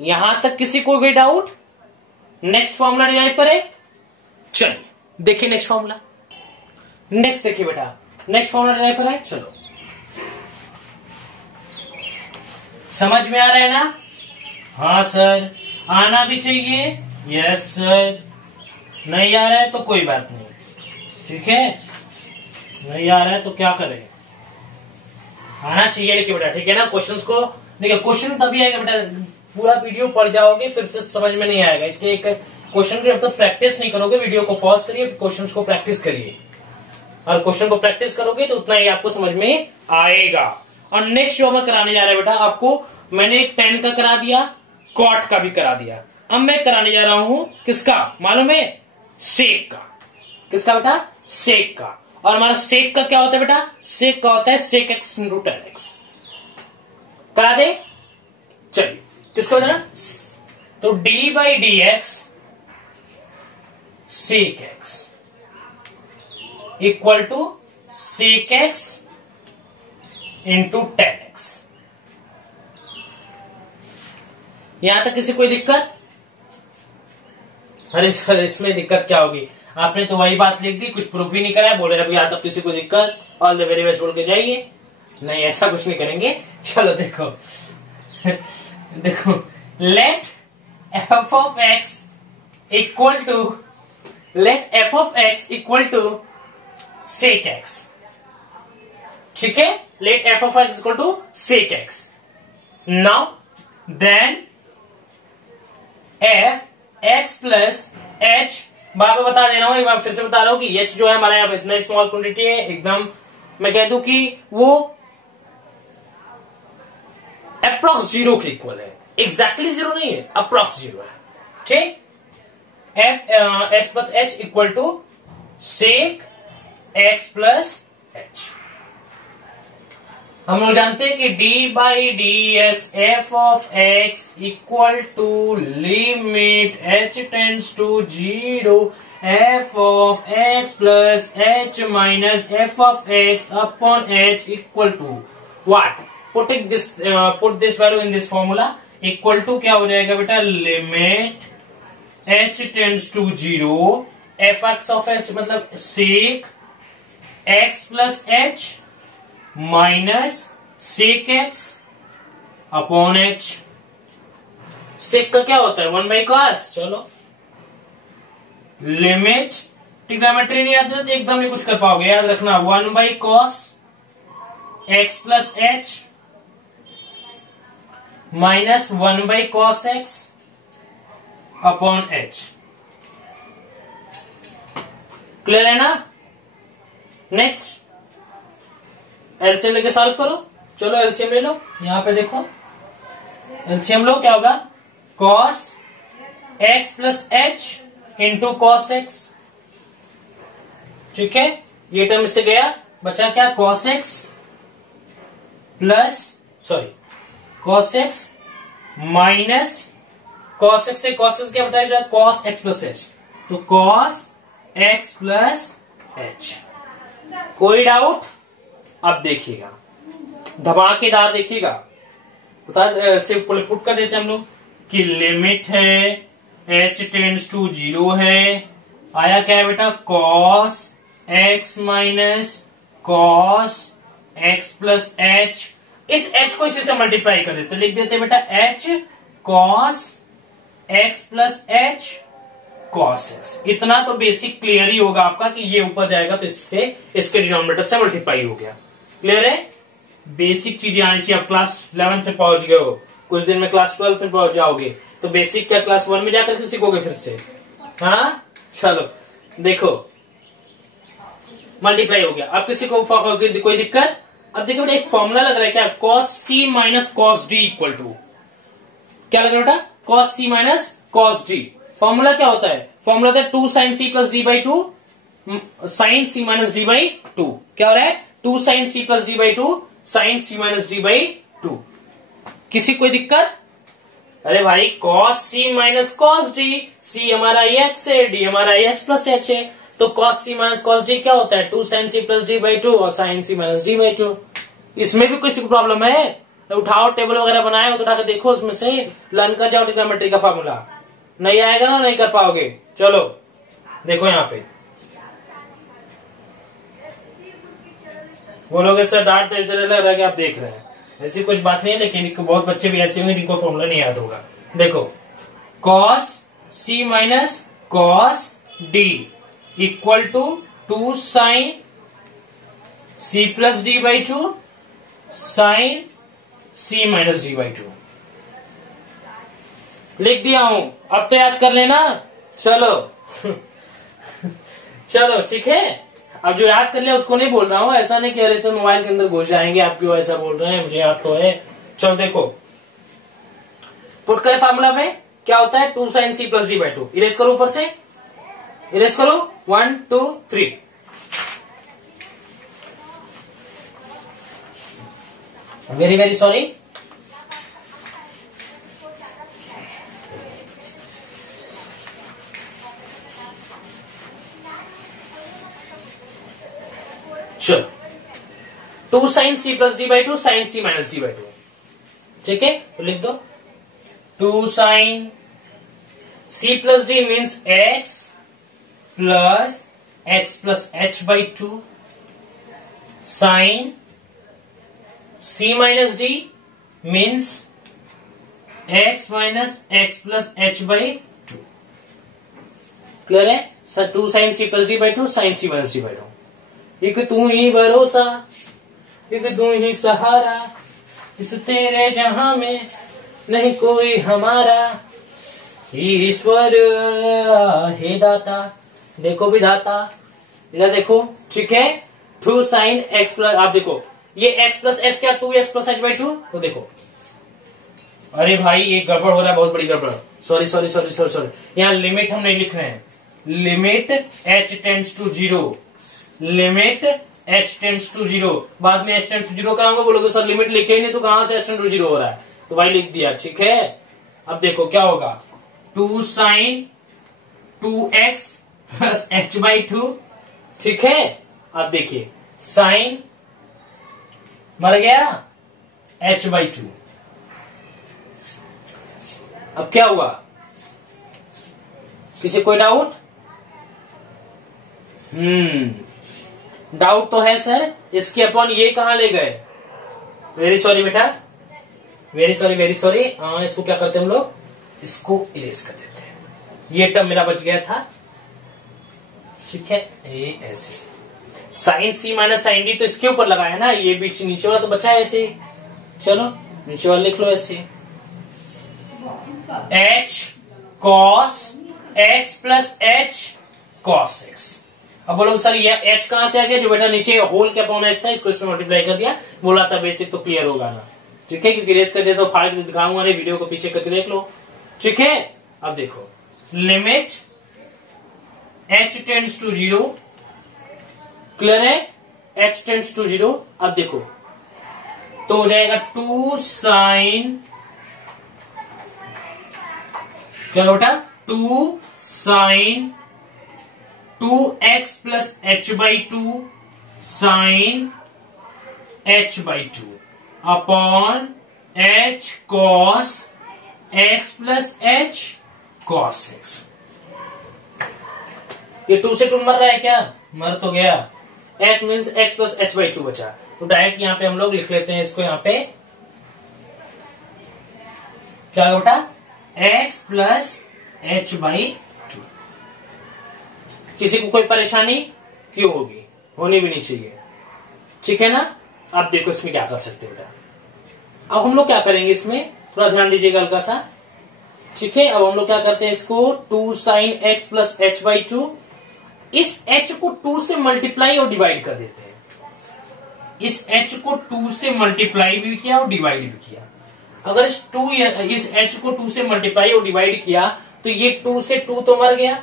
यहां तक किसी को कोई डाउट? नेक्स्ट फॉर्मूला डिराइव करें, चलिए देखिए नेक्स्ट फॉर्मूला, नेक्स्ट देखिए बेटा नेक्स्ट फॉर्मूला डिराइव करें, चलो समझ में आ रहा है ना? हाँ सर, आना भी चाहिए, यस सर, नहीं आ रहा है तो कोई बात नहीं, ठीक है, नहीं आ रहा है तो क्या करें, आना चाहिए लेकिन बेटा, ठीक है ना। क्वेश्चंस को देखिए, क्वेश्चन तभी आएगा बेटा, पूरा वीडियो पढ़ जाओगे फिर से समझ में नहीं आएगा, इसलिए एक क्वेश्चन की जब तक प्रैक्टिस नहीं करोगे, वीडियो को पॉज करिए, क्वेश्चन को प्रैक्टिस करिए, और क्वेश्चन को प्रैक्टिस करोगे तो उतना ही आपको समझ में आएगा। और नेक्स्ट जो मैं कराने जा रहा है बेटा आपको, मैंने टेन का करा दिया, कॉट का भी करा दिया, अब मैं कराने जा रहा हूं किसका मालूम है, सेक का। किसका बेटा? सेक का। और हमारा सेक का क्या होता है बेटा, सेक का होता है sec x into tan x. करा दे, चलिए किसका होता है ना, तो d by D x sec x equal to sec x into tan x. यहां तक किसी कोई दिक्कत? अरे सर इसमें दिक्कत क्या होगी, आपने तो वही बात लिख दी, कुछ प्रूफ ही नहीं कराया, बोले अभी यहां तक किसी को दिक्कत, ऑल द वेरी बेस्ट बोल के जाइए, नहीं, ऐसा कुछ नहीं करेंगे। चलो देखो देखो, let F of x equal to sec X. ठीक है, let F of x equal to sec X. Now then F x plus H, बार बार बता दे रहा हूं, एक बार फिर से बता रहा हूं कि एच जो है हमारा यहाँ पे इतना स्मॉल क्वांटिटी है, एकदम मैं कह दूं कि वो अप्रॉक्स जीरो के इक्वल है, एग्जैक्टली जीरो नहीं है, अप्रॉक्स जीरो है। ठीक, f x plus H equal to sec x plus h. हम लोग जानते हैं कि d by D x F of x equal to limit h tends to zero f of x plus H minus f of x upon h equal to what, put this value in this formula, equal to क्या हो जाएगा बेटा, limit h tends to zero F X of H मतलब sec x plus H minus sec X upon H. Sec का क्या होता है, 1/cos। चलो लिमिट, ट्रिग्नोमेट्री नहीं याद है तो एकदम नहीं कुछ कर पाओगे, याद रखना 1/cos x plus H minus 1/cos x upon h. Clear है ना? नेक्स्ट एलसीएम लेके सॉल्व करो। चलो एलसीएम ले लो, यहां पे देखो एलसीएम लो, क्या होगा, cos x plus h into cos x. ठीक है, ये टर्म इससे गया, बचा क्या, cos x plus cos x minus cos x से cos x क्या बताया, cos x प्लस एच, तो cos x प्लस एच। कोई डाउट? अब देखिएगा, धमाकेदार देखिएगा, पुट कर देते हैं हम लोग कि लिमिट है h टेंड्स टू जीरो है, आया क्या है बेटा, cos x minus cos x plus H. इस h को इसी से मल्टीप्लाई कर देते, लिख देते बेटा h cos x plus H cos x। इतना तो बेसिक क्लियर ही होगा आपका कि ये ऊपर जाएगा तो इससे इसके डिनोमिनेटर से मल्टीप्लाई हो गया। क्लियर है? बेसिक चीजें आनी चाहिए। आप क्लास 11th में पहुंच गए हो, कुछ दिन में क्लास 12th में पहुंच जाओगे, तो बेसिक क्या क्लास 1 में जाकर के सीखोगे फिर से। हाँ चलो देखो, मल्टीप्लाई हो गया। अब किसी को कोई दिक्कत? अब देखो बेटा, एक फॉर्मूला लग रहा है क्या, cos c minus cos d equal to क्या लग रहा है बेटा, cos c minus cos d। Formula क्या होता है, फॉर्मूला होता है 2 sin c plus d by two sine C minus D by two. क्या हो रहा है, 2 sin c plus d by two sine c minus d by two. किसी कोई दिक्कत? अरे भाई cos c minus cos d, c हमारा x है, d हमारा x प्लस h है, तो cos c minus cos d क्या होता है, 2 sin c plus d by two और sine c minus d by two. इसमें भी कोई प्रॉब्लम है? उठाओ टेबल वगैरह बनाए हो तो उठा के देखो, उसमें से लर्न कर जाओ ट्रिग्नोमेट्री का फॉर्मूला। नहीं आएगा ना, नहीं कर पाओगे। चलो देखो यहाँ पे बोलोगे सर डांट तो ऐसे लग रहा है कि आप देख रहे हैं, ऐसी कुछ बात नहीं है, लेकिन बहुत बच्चे भी ऐसे होंगे जिनको फॉर्मूला नहीं याद होगा। देखो cos c minus cos d equal to 2 sin c plus d by two sine c minus d by two. लिख दिया हूं, अब तो याद कर लेना। चलो चलो ठीक है, अब जो याद कर लिया उसको नहीं बोल रहा हूं, ऐसा नहीं कि अरे सर मोबाइल के अंदर घुस जाएंगे, आप क्यों ऐसा बोल रहे हैं, मुझे याद तो है। चलो देखो, पुट करें फार्मूला में, क्या होता है 2 sin c plus D by two. Erase करो, ऊपर से इरेज करो, 1 2 3। Very very sorry. चलो 2 sin c plus D by two sine c minus D by two. ठीक है, तो लिख दो 2 sin c plus D means x plus h by two sine C minus D means x minus x plus H by two. Clear है sir? 2 sine C plus D by two sine C minus D by two. एक तू ही भरोसा, एक तू ही सहारा, इस तेरे जहां में नहीं कोई हमारा, ईश्वर हे दाता। देखो विधाता, इधर देखो, ठीक है। 2 साइन एक्स प्लस, आप देखो ये x प्लस एच क्या 2x plus H by two. तो देखो, अरे भाई ये गड़बड़ हो रहा है, बहुत बड़ी गड़बड़। Sorry sorry sorry sorry sorry, यहाँ लिमिट हम नहीं लिख रहे हैं। Limit h tends to 0, limit h tends to 0। बाद में h टेंड्स टू 0 कराऊंगा, बोलोगे सर लिमिट लिखे ही नहीं तो कहां से h टेंड्स टू 0 हो रहा है? तो भाई लिख दिया, ठीक है। अब देखो क्या होगा, 2 sine 2x plus H by two, ठीक है। अब देखिए साइन मर गया h बाई टू। अब क्या हुआ, किसी कोई डाउट? डाउट तो है सर, इसके अपॉन ये कहां ले गए? वेरी सॉरी बेटा, वेरी सॉरी वेरी सॉरी। इसको क्या करते हैं हम लोग, इसको इरेज कर देते हैं। ये टर्म मेरा बच गया था, ठीक है। ये ऐसे साइन सी माइनस साइन डी तो इसके ऊपर लगाया ना, ये बीच नीचे वाला तो बचा है ऐसे। चलो नीचे वाला लिख लो ऐसे, h cos x plus h cos x. अब बोलो सर ये h कहां से आ गया? जो बेटा नीचे होल के अपॉन एच था, इसको इसमें मल्टीप्लाई कर दिया। बोला था बेसिक तो क्लियर होगा ना, ठीक है। क्योंकि रेस कर दिया तो फाड़ के दिखाऊंगा नहीं, वीडियो को पीछे करके देख लो, ठीक है। अब देखो limit h tends to 0, clear है, h टेंड्स टू 0। अब देखो तो हो जाएगा 2 साइन, क्या बेटा 2 sine 2x plus H by two sine h by two upon h cos x plus h cos x। ये 2 से 2 मर रहा है क्या? मर तो गया। h means x plus H by to बचा, तो डायरेक्ट यहां पे हम लोग लिख लेते हैं इसको। यहां पे क्या बेटा x plus H by two. किसी को कोई परेशानी क्यों होगी? होनी भी नहीं चाहिए, ठीक है ना। अब देखो इसमें क्या कर सकते हो बेटा। अब हम लोग क्या करेंगे इसमें, थोड़ा ध्यान दीजिएगा हल्का सा, ठीक है। अब हम लोग क्या करते हैं इसको 2 sine x plus H by two, इस h को 2 से मल्टीप्लाई और डिवाइड कर देते हैं। इस h को 2 से मल्टीप्लाई भी किया और डिवाइड भी किया। अगर इस h को 2 से मल्टीप्लाई और डिवाइड किया तो ये 2 से 2 तो मर गया,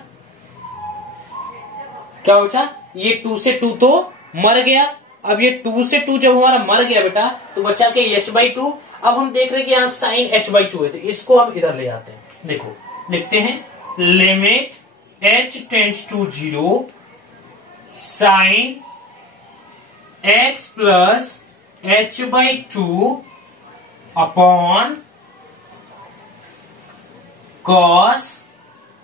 क्या बेटा ये 2 से 2 तो मर गया। अब ये 2 से 2 जब हमारा मर गया बेटा तो बचा के h बाई टू। अब हम देख रहे हैं कि यहां साइन h बाई टू है, तो इसको हम इधर ले आते हैं। देखो लिखते हैं limit h tends to 0 sine x plus H by two upon cos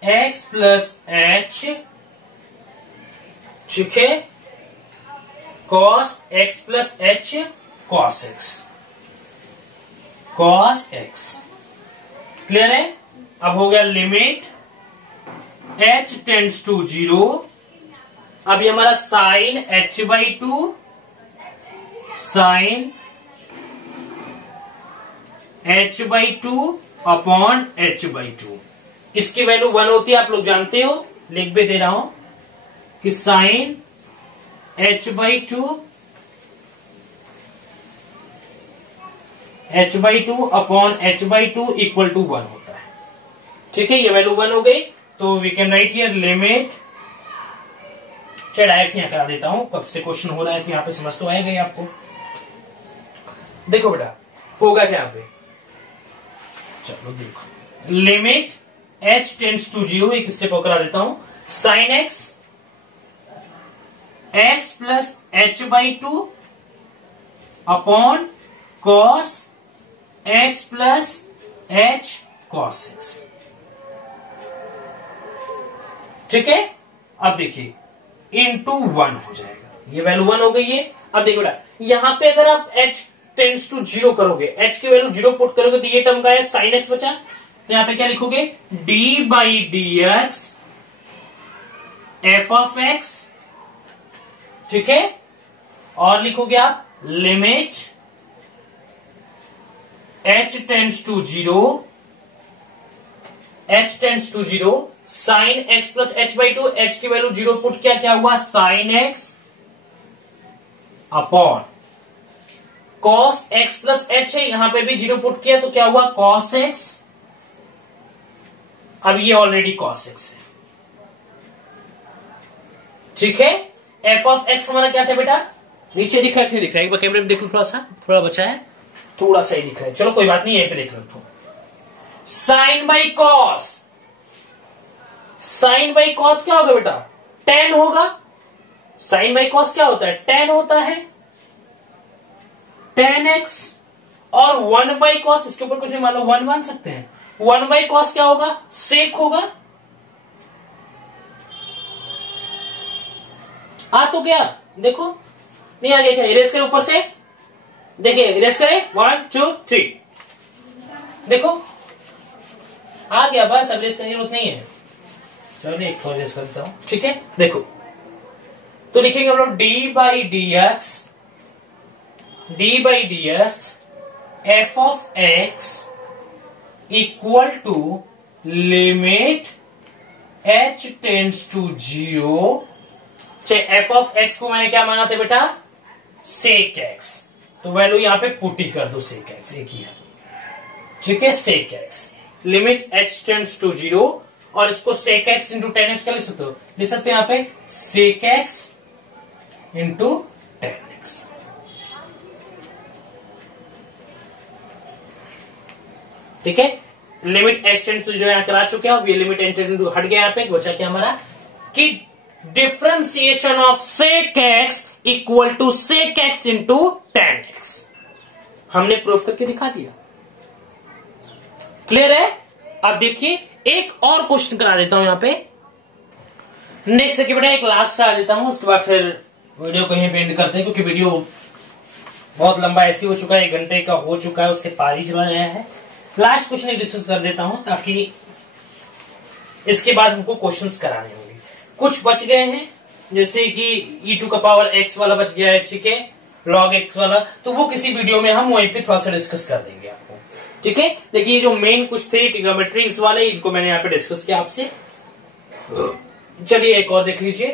x plus H, ठीक है, cos x plus h cos x, cos x। Clear है? अब हो गया लिमिट h टेंड्स टू 0। अब ये हमारा sine h by two, sine h by two upon h by two. इसकी वैल्यू 1 होती है, आप लोग जानते हो, लिख भी दे रहा हूं कि sine h by two, h by two upon h by two equal to 1 होता है, ठीक है। ये वैल्यू 1 हो गई, तो we can write here limit. चलिए डायरेक्ट यहां करा देता हूं, कब से क्वेश्चन हो रहा है तो यहां पे समझ तो आएगा ही आपको। देखो बेटा होगा क्या यहां पे, चलो देखो लिमिट h टेंड्स टू 0, एक स्टेप और करा देता हूं, sine x plus H by two upon cos x plus h cos x, ठीक है। अब देखिए इंटू 1 हो जाएगा, ये वैल्यू 1 हो गई है। अब देखो बेटा यहां पे अगर आप h टेंड्स टू 0 करोगे, h की वैल्यू 0 पुट करोगे तो ये टर्म का है sin x बचा। तो यहां पे क्या लिखोगे, d by D x F of x, ठीक है। और लिखोगे आप limit h tends to 0, h tends to 0 sine x plus h by 2, h की वैल्यू 0 पुट किया, क्या हुआ sine x upon cos x plus h है, यहां पे भी 0 पुट किया तो क्या हुआ cos x। अब ये ऑलरेडी cos x है, ठीक है। f ऑफ x हमारा क्या था बेटा, नीचे दिख रहा है, दिख रहा है, एक बार कैमरे में देख लो, थोड़ा बचा है, थोड़ा सा ही दिख रहा है, चलो कोई बात नहीं, यहीं पे देख लो। Sine by cos, sine by cos क्या होगा बेटा, टेन होगा। साइन बाई कॉस क्या होता है, टेन होता है, टेन एक्स। और 1 बाई कॉस, इसके ऊपर कुछ नहीं, मान लो 1 मान सकते हैं। 1 बाई कॉस क्या होगा, सेक होगा। आ तो गया, देखो नहीं आ गया क्या, इरेज करें ऊपर से, देखिए इरेज करें 1 2 3, देखो आ गया, बस अब इरेज करने की जरूरत नहीं है। चलो एक और इरेज करता हूं, ठीक है। देखो तो लिखेंगे हम लोग d by D x F of x equal to limit h tends to 0। F of x को मैंने क्या माना था बेटा, सेक एक्स, तो वैल्यू यहां पे पुट ही कर दो, सेक एक्स एक ही है, ठीक है। Sec x limit h tends to 0, और इसको सेक एक्स इंटू 10x क्या लिख सकते हो, लिख सकते हो यहां पे सेक एक्स इंटू 10x, ठीक है। लिमिट h टेंड्स टू 0 यहां करा चुके हैं, अब ये लिमिट h टेंड्स टू हट गया, यहां पे बचा क्या हमारा कि differentiation of sec x equal to sec x into 10x, हमने प्रूफ करके दिखा दिया। क्लियर है। अब देखिए एक और क्वेश्चन करा देता हूं यहां पे, नेक्स्ट देखिए बेटा, एक लास्ट करा देता हूं, उसके बाद फिर वीडियो को यहीं पे एंड करते हैं, क्योंकि वीडियो बहुत लंबा ऐसे हो चुका है, 1 घंटे का हो चुका है, उससे पार ही चला गया है। लास्ट क्वेश्चन डिस्कस कर देता हूं, ताकि इसके बाद हमको क्वेश्चंस कराने होंगे। कुछ बच गए हैं, जैसे कि e टू का पावर x वाला बच गया है, ठीक है, log x वाला, तो वो किसी वीडियो में हम वहीं पे थोड़ा सा डिस्कस कर देंगे आपको, ठीक है। लेकिन ये जो मेन कुछ थे ट्रिग्नोमेट्रिक्स वाले, इनको मैंने यहाँ पे डिस्कस किया आपसे। चलिए एक और देख लीजिए,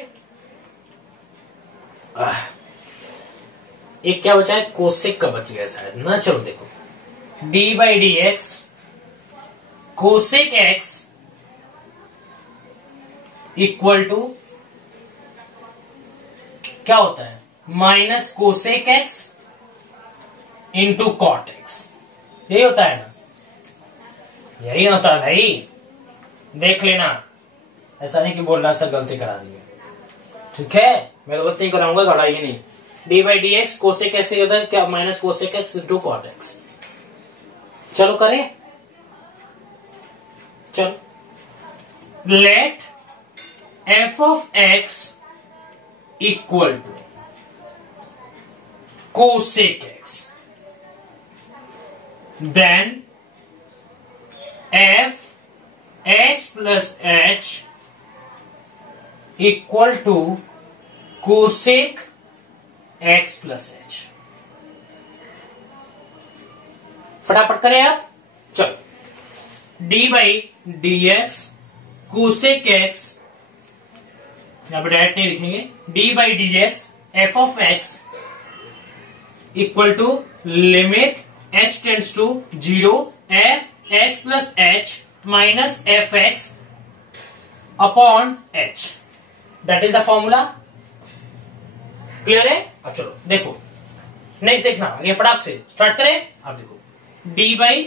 एक क्या बचा है, कोसेक का बच गया शायद ना, चलो देखो d by D x cosec x equal to क्या होता है, minus cosec x into cot x, यही होता है ना, यही होता है भाई, देख लेना, ऐसा नहीं कि बोलना सर गलती करा दी, ठीक है, मैं तो गलती कराऊंगा, घबराइए नहीं। D by D x cosec x होता है क्या, minus cosec x into cot x. चलो करें, चलो let f of x equal to cosec x, then f x plus h equal to cosec x plus h। फटाफट करें आप, चलो d by D x cosec x, यहां पर डायरेक्ट नहीं लिखेंगे, d by D x F of x equal to limit h tends to 0 f x plus H minus F x upon h, that is the formula. Clear है। अब चलो देखो नेक्स्ट देखना, ये फटाक से स्टार्ट करें। आप देखो d बाई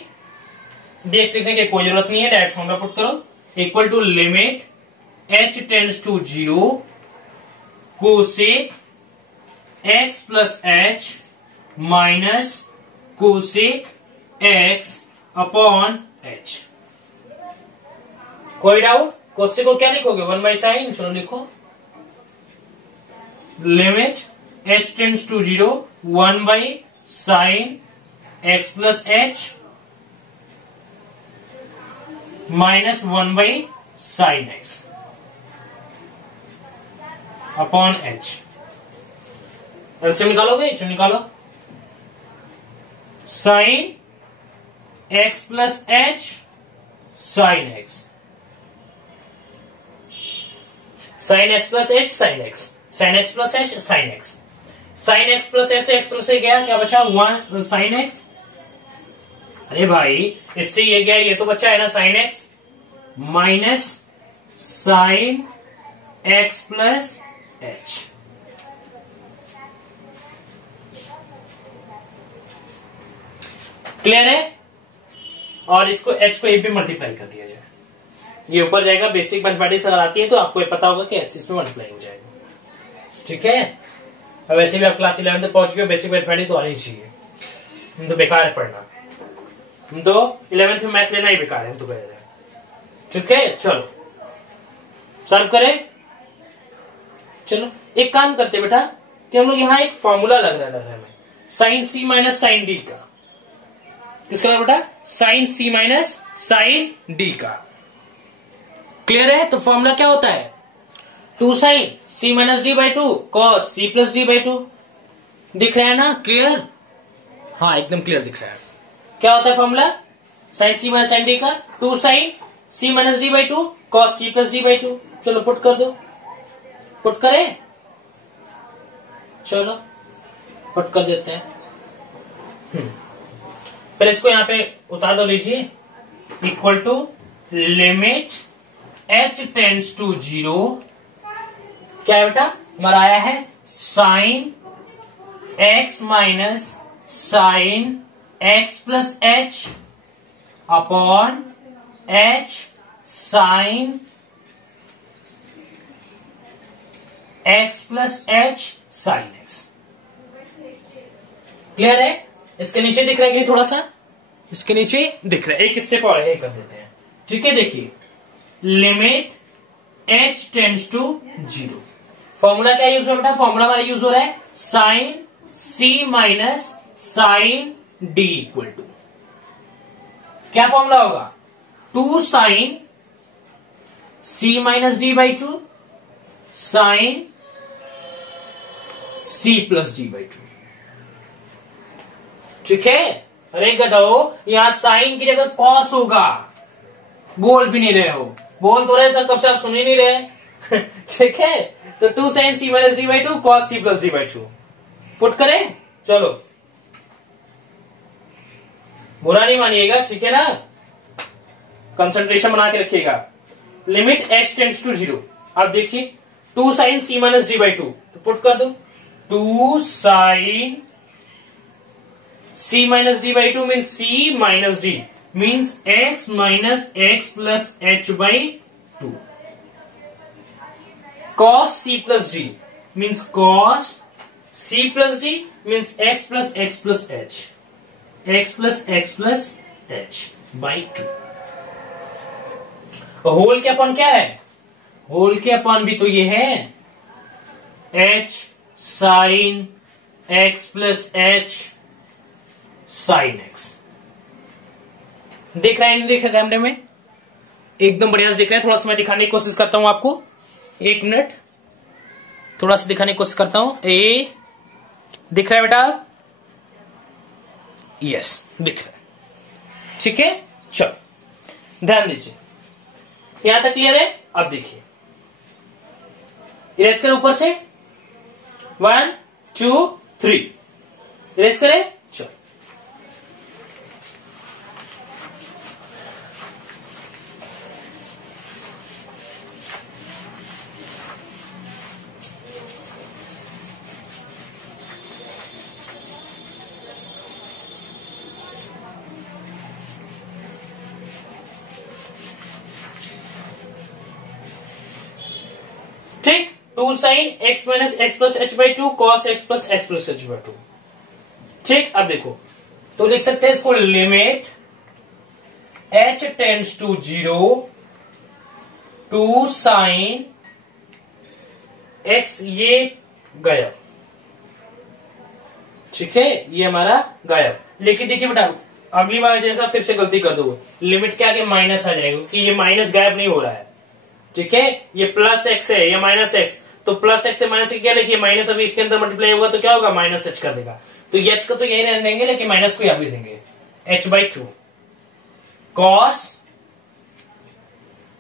डी एक्स लिखने की कोई जरूरत नहीं है, डायरेक्ट फॉर्मूला पुट करो, equal to limit h tends to 0 cosec x plus H minus cosec x upon h। कोई डाउट, कोसेक को क्या लिखोगे, 1 बाई साइन, चलो लिखो limit h tends to 0 1 by sine x plus H minus 1 by sine x upon h. LCM निकालोगे, जो निकालो। Sine x plus H sine x, sine x plus H sine x, sine x plus H sine x, sine x plus H से एक्स प्लस से गया, क्या बचा 1 साइन एक्स। अरे भाई इससे ये गया, ये तो बचा है ना sine x minus sine x plus H. Clear है? और इसको एच को ए पे मल्टीप्लाई कर दिया जाए, ये ऊपर जाएगा। बेसिक मैथमेटिक्स अगर आती है तो आपको ये पता होगा कि एक्सिस में मल्टीप्लाई हो जाएगा। ठीक है, अब वैसे भी आप क्लास 11 तक पहुंच गए, बेसिक मैथमेटिक्स तो आनी चाहिए। तो बेकार है पढ़ना, तो 11th में मैथ लेना ही बेकार है, तो कह रहे हैं। ठीक है, चलो सर्व करें। चलो एक काम करते बेटा कि हम लोग यहाँ एक फॉर्मूला लग रहा है हमें, साइन सी माइनस साइन डी का। किसका बेटा? साइन सी माइनस साइन डी का। क्लियर है? तो फॉर्मूला क्या होता है? 2 sine C minus D by 2 cos C plus D by 2। दिख रहा है ना? क्लियर? हाँ एकदम क्लियर दिख रहा है। क्या होता है फॉर्मूला? साइन सी माइनस साइन डी का 2 sine C minus D by 2 cos C plus D by 2। चलो पुट कर दो, पुट करें। चलो पुट कर देते हैं। पहले इसको यहां पे उतार दो, लीजिए। Equal to limit h tends to 0। क्या है बेटा? हमारा आया है sine x minus sine x plus H upon h sine x plus H sine x. Clear है? इसके नीचे दिख रहा है कि नहीं? थोड़ा सा इसके नीचे दिख रहा है। एक स्टेप और है, कर देते हैं। ठीक है, देखिए limit h tends to 0। Formula क्या यूज हो रहा है? फॉर्मूला हमारा यूज हो रहा है sine c minus sine d equal to क्या फॉर्मूला होगा? 2 sine c minus d by 2 sine c plus D by 2। ठीक है? अरे गधो, यहां साइन की जगह कॉस होगा। बोल भी नहीं रहे हो, बोल तो रहे सर, कब से आप सुन ही नहीं रहे। ठीक है, तो 2 sine C minus D by 2 cos C plus D by 2 put करें। चलो बुरा नहीं मानिएगा, ठीक है ना? कंसंट्रेशन बना के रखिएगा। Limit h tends to 0। अब देखिए 2 sine C minus D by 2, तो पुट कर दो। 2 sine c minus D by 2 means c minus d means x minus x plus h by 2। cos c plus d means cos c plus d means x plus x plus h, x plus x plus h by 2। Whole के अपन क्या है? होल के अपन भी तो ये है h sine x plus h sine x। दिख रहा है नहीं दिख रहा कैमरे में? एकदम बढ़िया से दिख रहा है। थोड़ा सा मैं दिखाने की कोशिश करता हूं आपको, 1 मिनट, थोड़ा सा दिखाने की कोशिश करता हूं। दिख रहा है बेटा? यस दिख रहा है। ठीक है, चलो ध्यान दीजिए, यहां तक क्लियर है? अब देखिए इरेज करें ऊपर से, 1 2 3 इरेज करें। चलो ठीक, 2 sine x minus x plus H by 2 cos x plus x plus H by 2। ठीक, अब देखो तो लिख सकते हैं इसको limit h tends to 0 2 sine x, ये गया। ठीक है, ये हमारा गायब। लेकिन देखिए बेटा, अगली बार जैसा फिर से गलती कर दो, लिमिट क्या आगे माइनस आ जाएगा, क्योंकि ये माइनस गायब नहीं हो रहा है। ठीक है, ये प्लस एक्स है या माइनस एक्स, तो प्लस एक्स से माइनस क्या लिखिए, माइनस अभी इसके अंदर मल्टीप्लाई होगा तो क्या होगा, माइनस एच कर देगा। तो एच को तो यही रहने देंगे, लेकिन माइनस को यहां भी देंगे, h/2 cos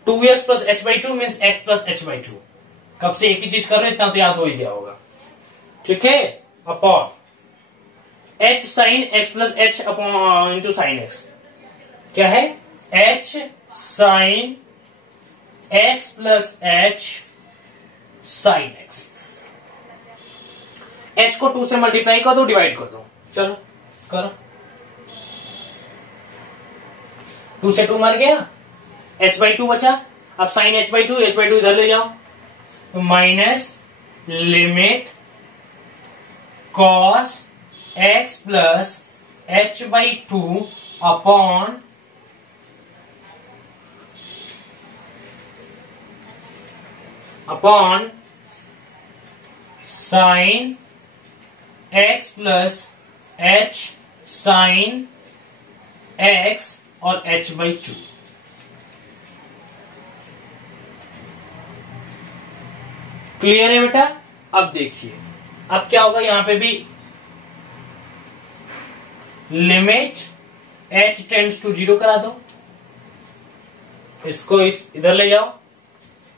2x plus h/2 means x plus h/2। कब से एक ही चीज कर रहे हो, इतना तो याद हो ही गया होगा। ठीक है, upon h sine x plus h upon into sine x, क्या है h sine x plus h sine x। h को 2 से मल्टीप्लाई कर दो, डिवाइड कर दो, चलो करो। 2 से 2 मर गया, h/2 बचा। अब साइन h/2 इधर ले जाओ, तो minus limit cos x plus h/2 upon sine x plus h sine x और h/2। क्लियर है बेटा? अब देखिए, अब क्या होगा, यहां पे भी लिमिट h टेंड्स टू 0 करा दो, इसको इधर ले जाओ,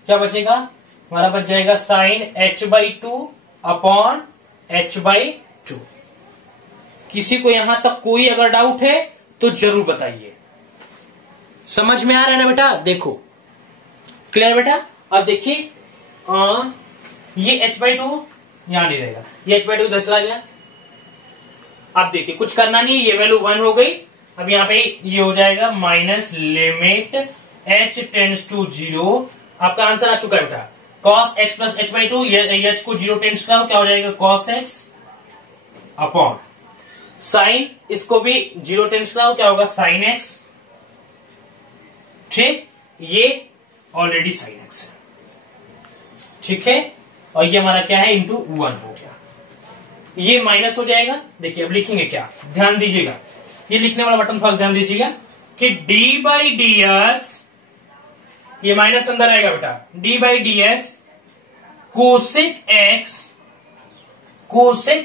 क्या बचेगा हमारा, बच जाएगा साइन h/2 अपॉन h/2। किसी को यहां तक कोई अगर डाउट है तो जरूर बताइए। समझ में आ रहा है ना बेटा? देखो क्लियर बेटा? अब देखिए ये h/2 यहां नहीं रहेगा, ये h/2 इधर चला गया। अब देखिए कुछ करना नहीं, ये वैल्यू 1 हो गई। अब यहां पे ये हो जाएगा minus limit h tends to 0। आपका आंसर आ चुका है बेटा, cos x plus h/2, h को 0 टेंड्स का क्या हो जाएगा, cos x अपॉन साइन, इसको भी 0 टेंड्स का क्या होगा, sin x। ठीक, ये ऑलरेडी sin x है, ठीक है, और ये हमारा क्या है, इंटू 1 हो गया। ये माइनस हो जाएगा। देखिए अब लिखेंगे क्या, ध्यान दीजिएगा, ये लिखने वाला बटन फर्स्ट ध्यान दीजिएगा कि d/dx, ये माइनस अंदर आएगा बेटा, d/dx cosec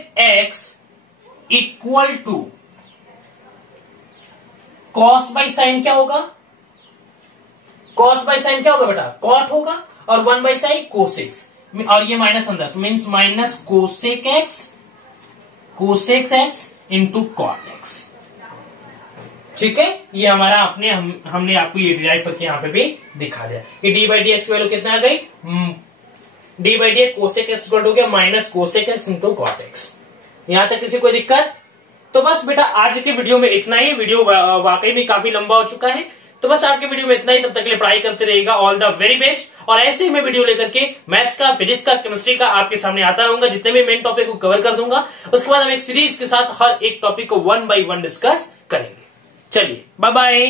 x equal to cos by sine, क्या होगा, कॉस बाई साइन क्या होगा बेटा, कॉट होगा, और 1/साइन कोसेक्स, और ये माइनस अंदर, तो means minus cosec x into cot x. ठीक है, ये हमारा हमने आपको ये डिराइव करके यहां पे भी दिखा दिया कि d/dx की वैल्यू कितना आ गई, d/dx कोसेक एक्स इक्वल हो गया minus cosec x into cot x. यहां तक किसी कोई दिक्कत? तो बस बेटा आज के वीडियो में इतना ही। वीडियो वाकई में काफी लंबा हो चुका है, तो बस आपके वीडियो में इतना ही। तब तक के लिए पढ़ाई करते रहेगा। All the very best. और ऐसे ही मैं वीडियो लेकर के मैथ्स का, फिजिक्स का, केमिस्ट्री का आपके सामने आता रहूंगा। जितने भी मेन टॉपिक को कवर कर दूंगा, उसके बाद हम एक सीरीज के साथ हर एक टॉपिक को 1 by 1 डिस्कस करेंगे। चलिए बाय बाय।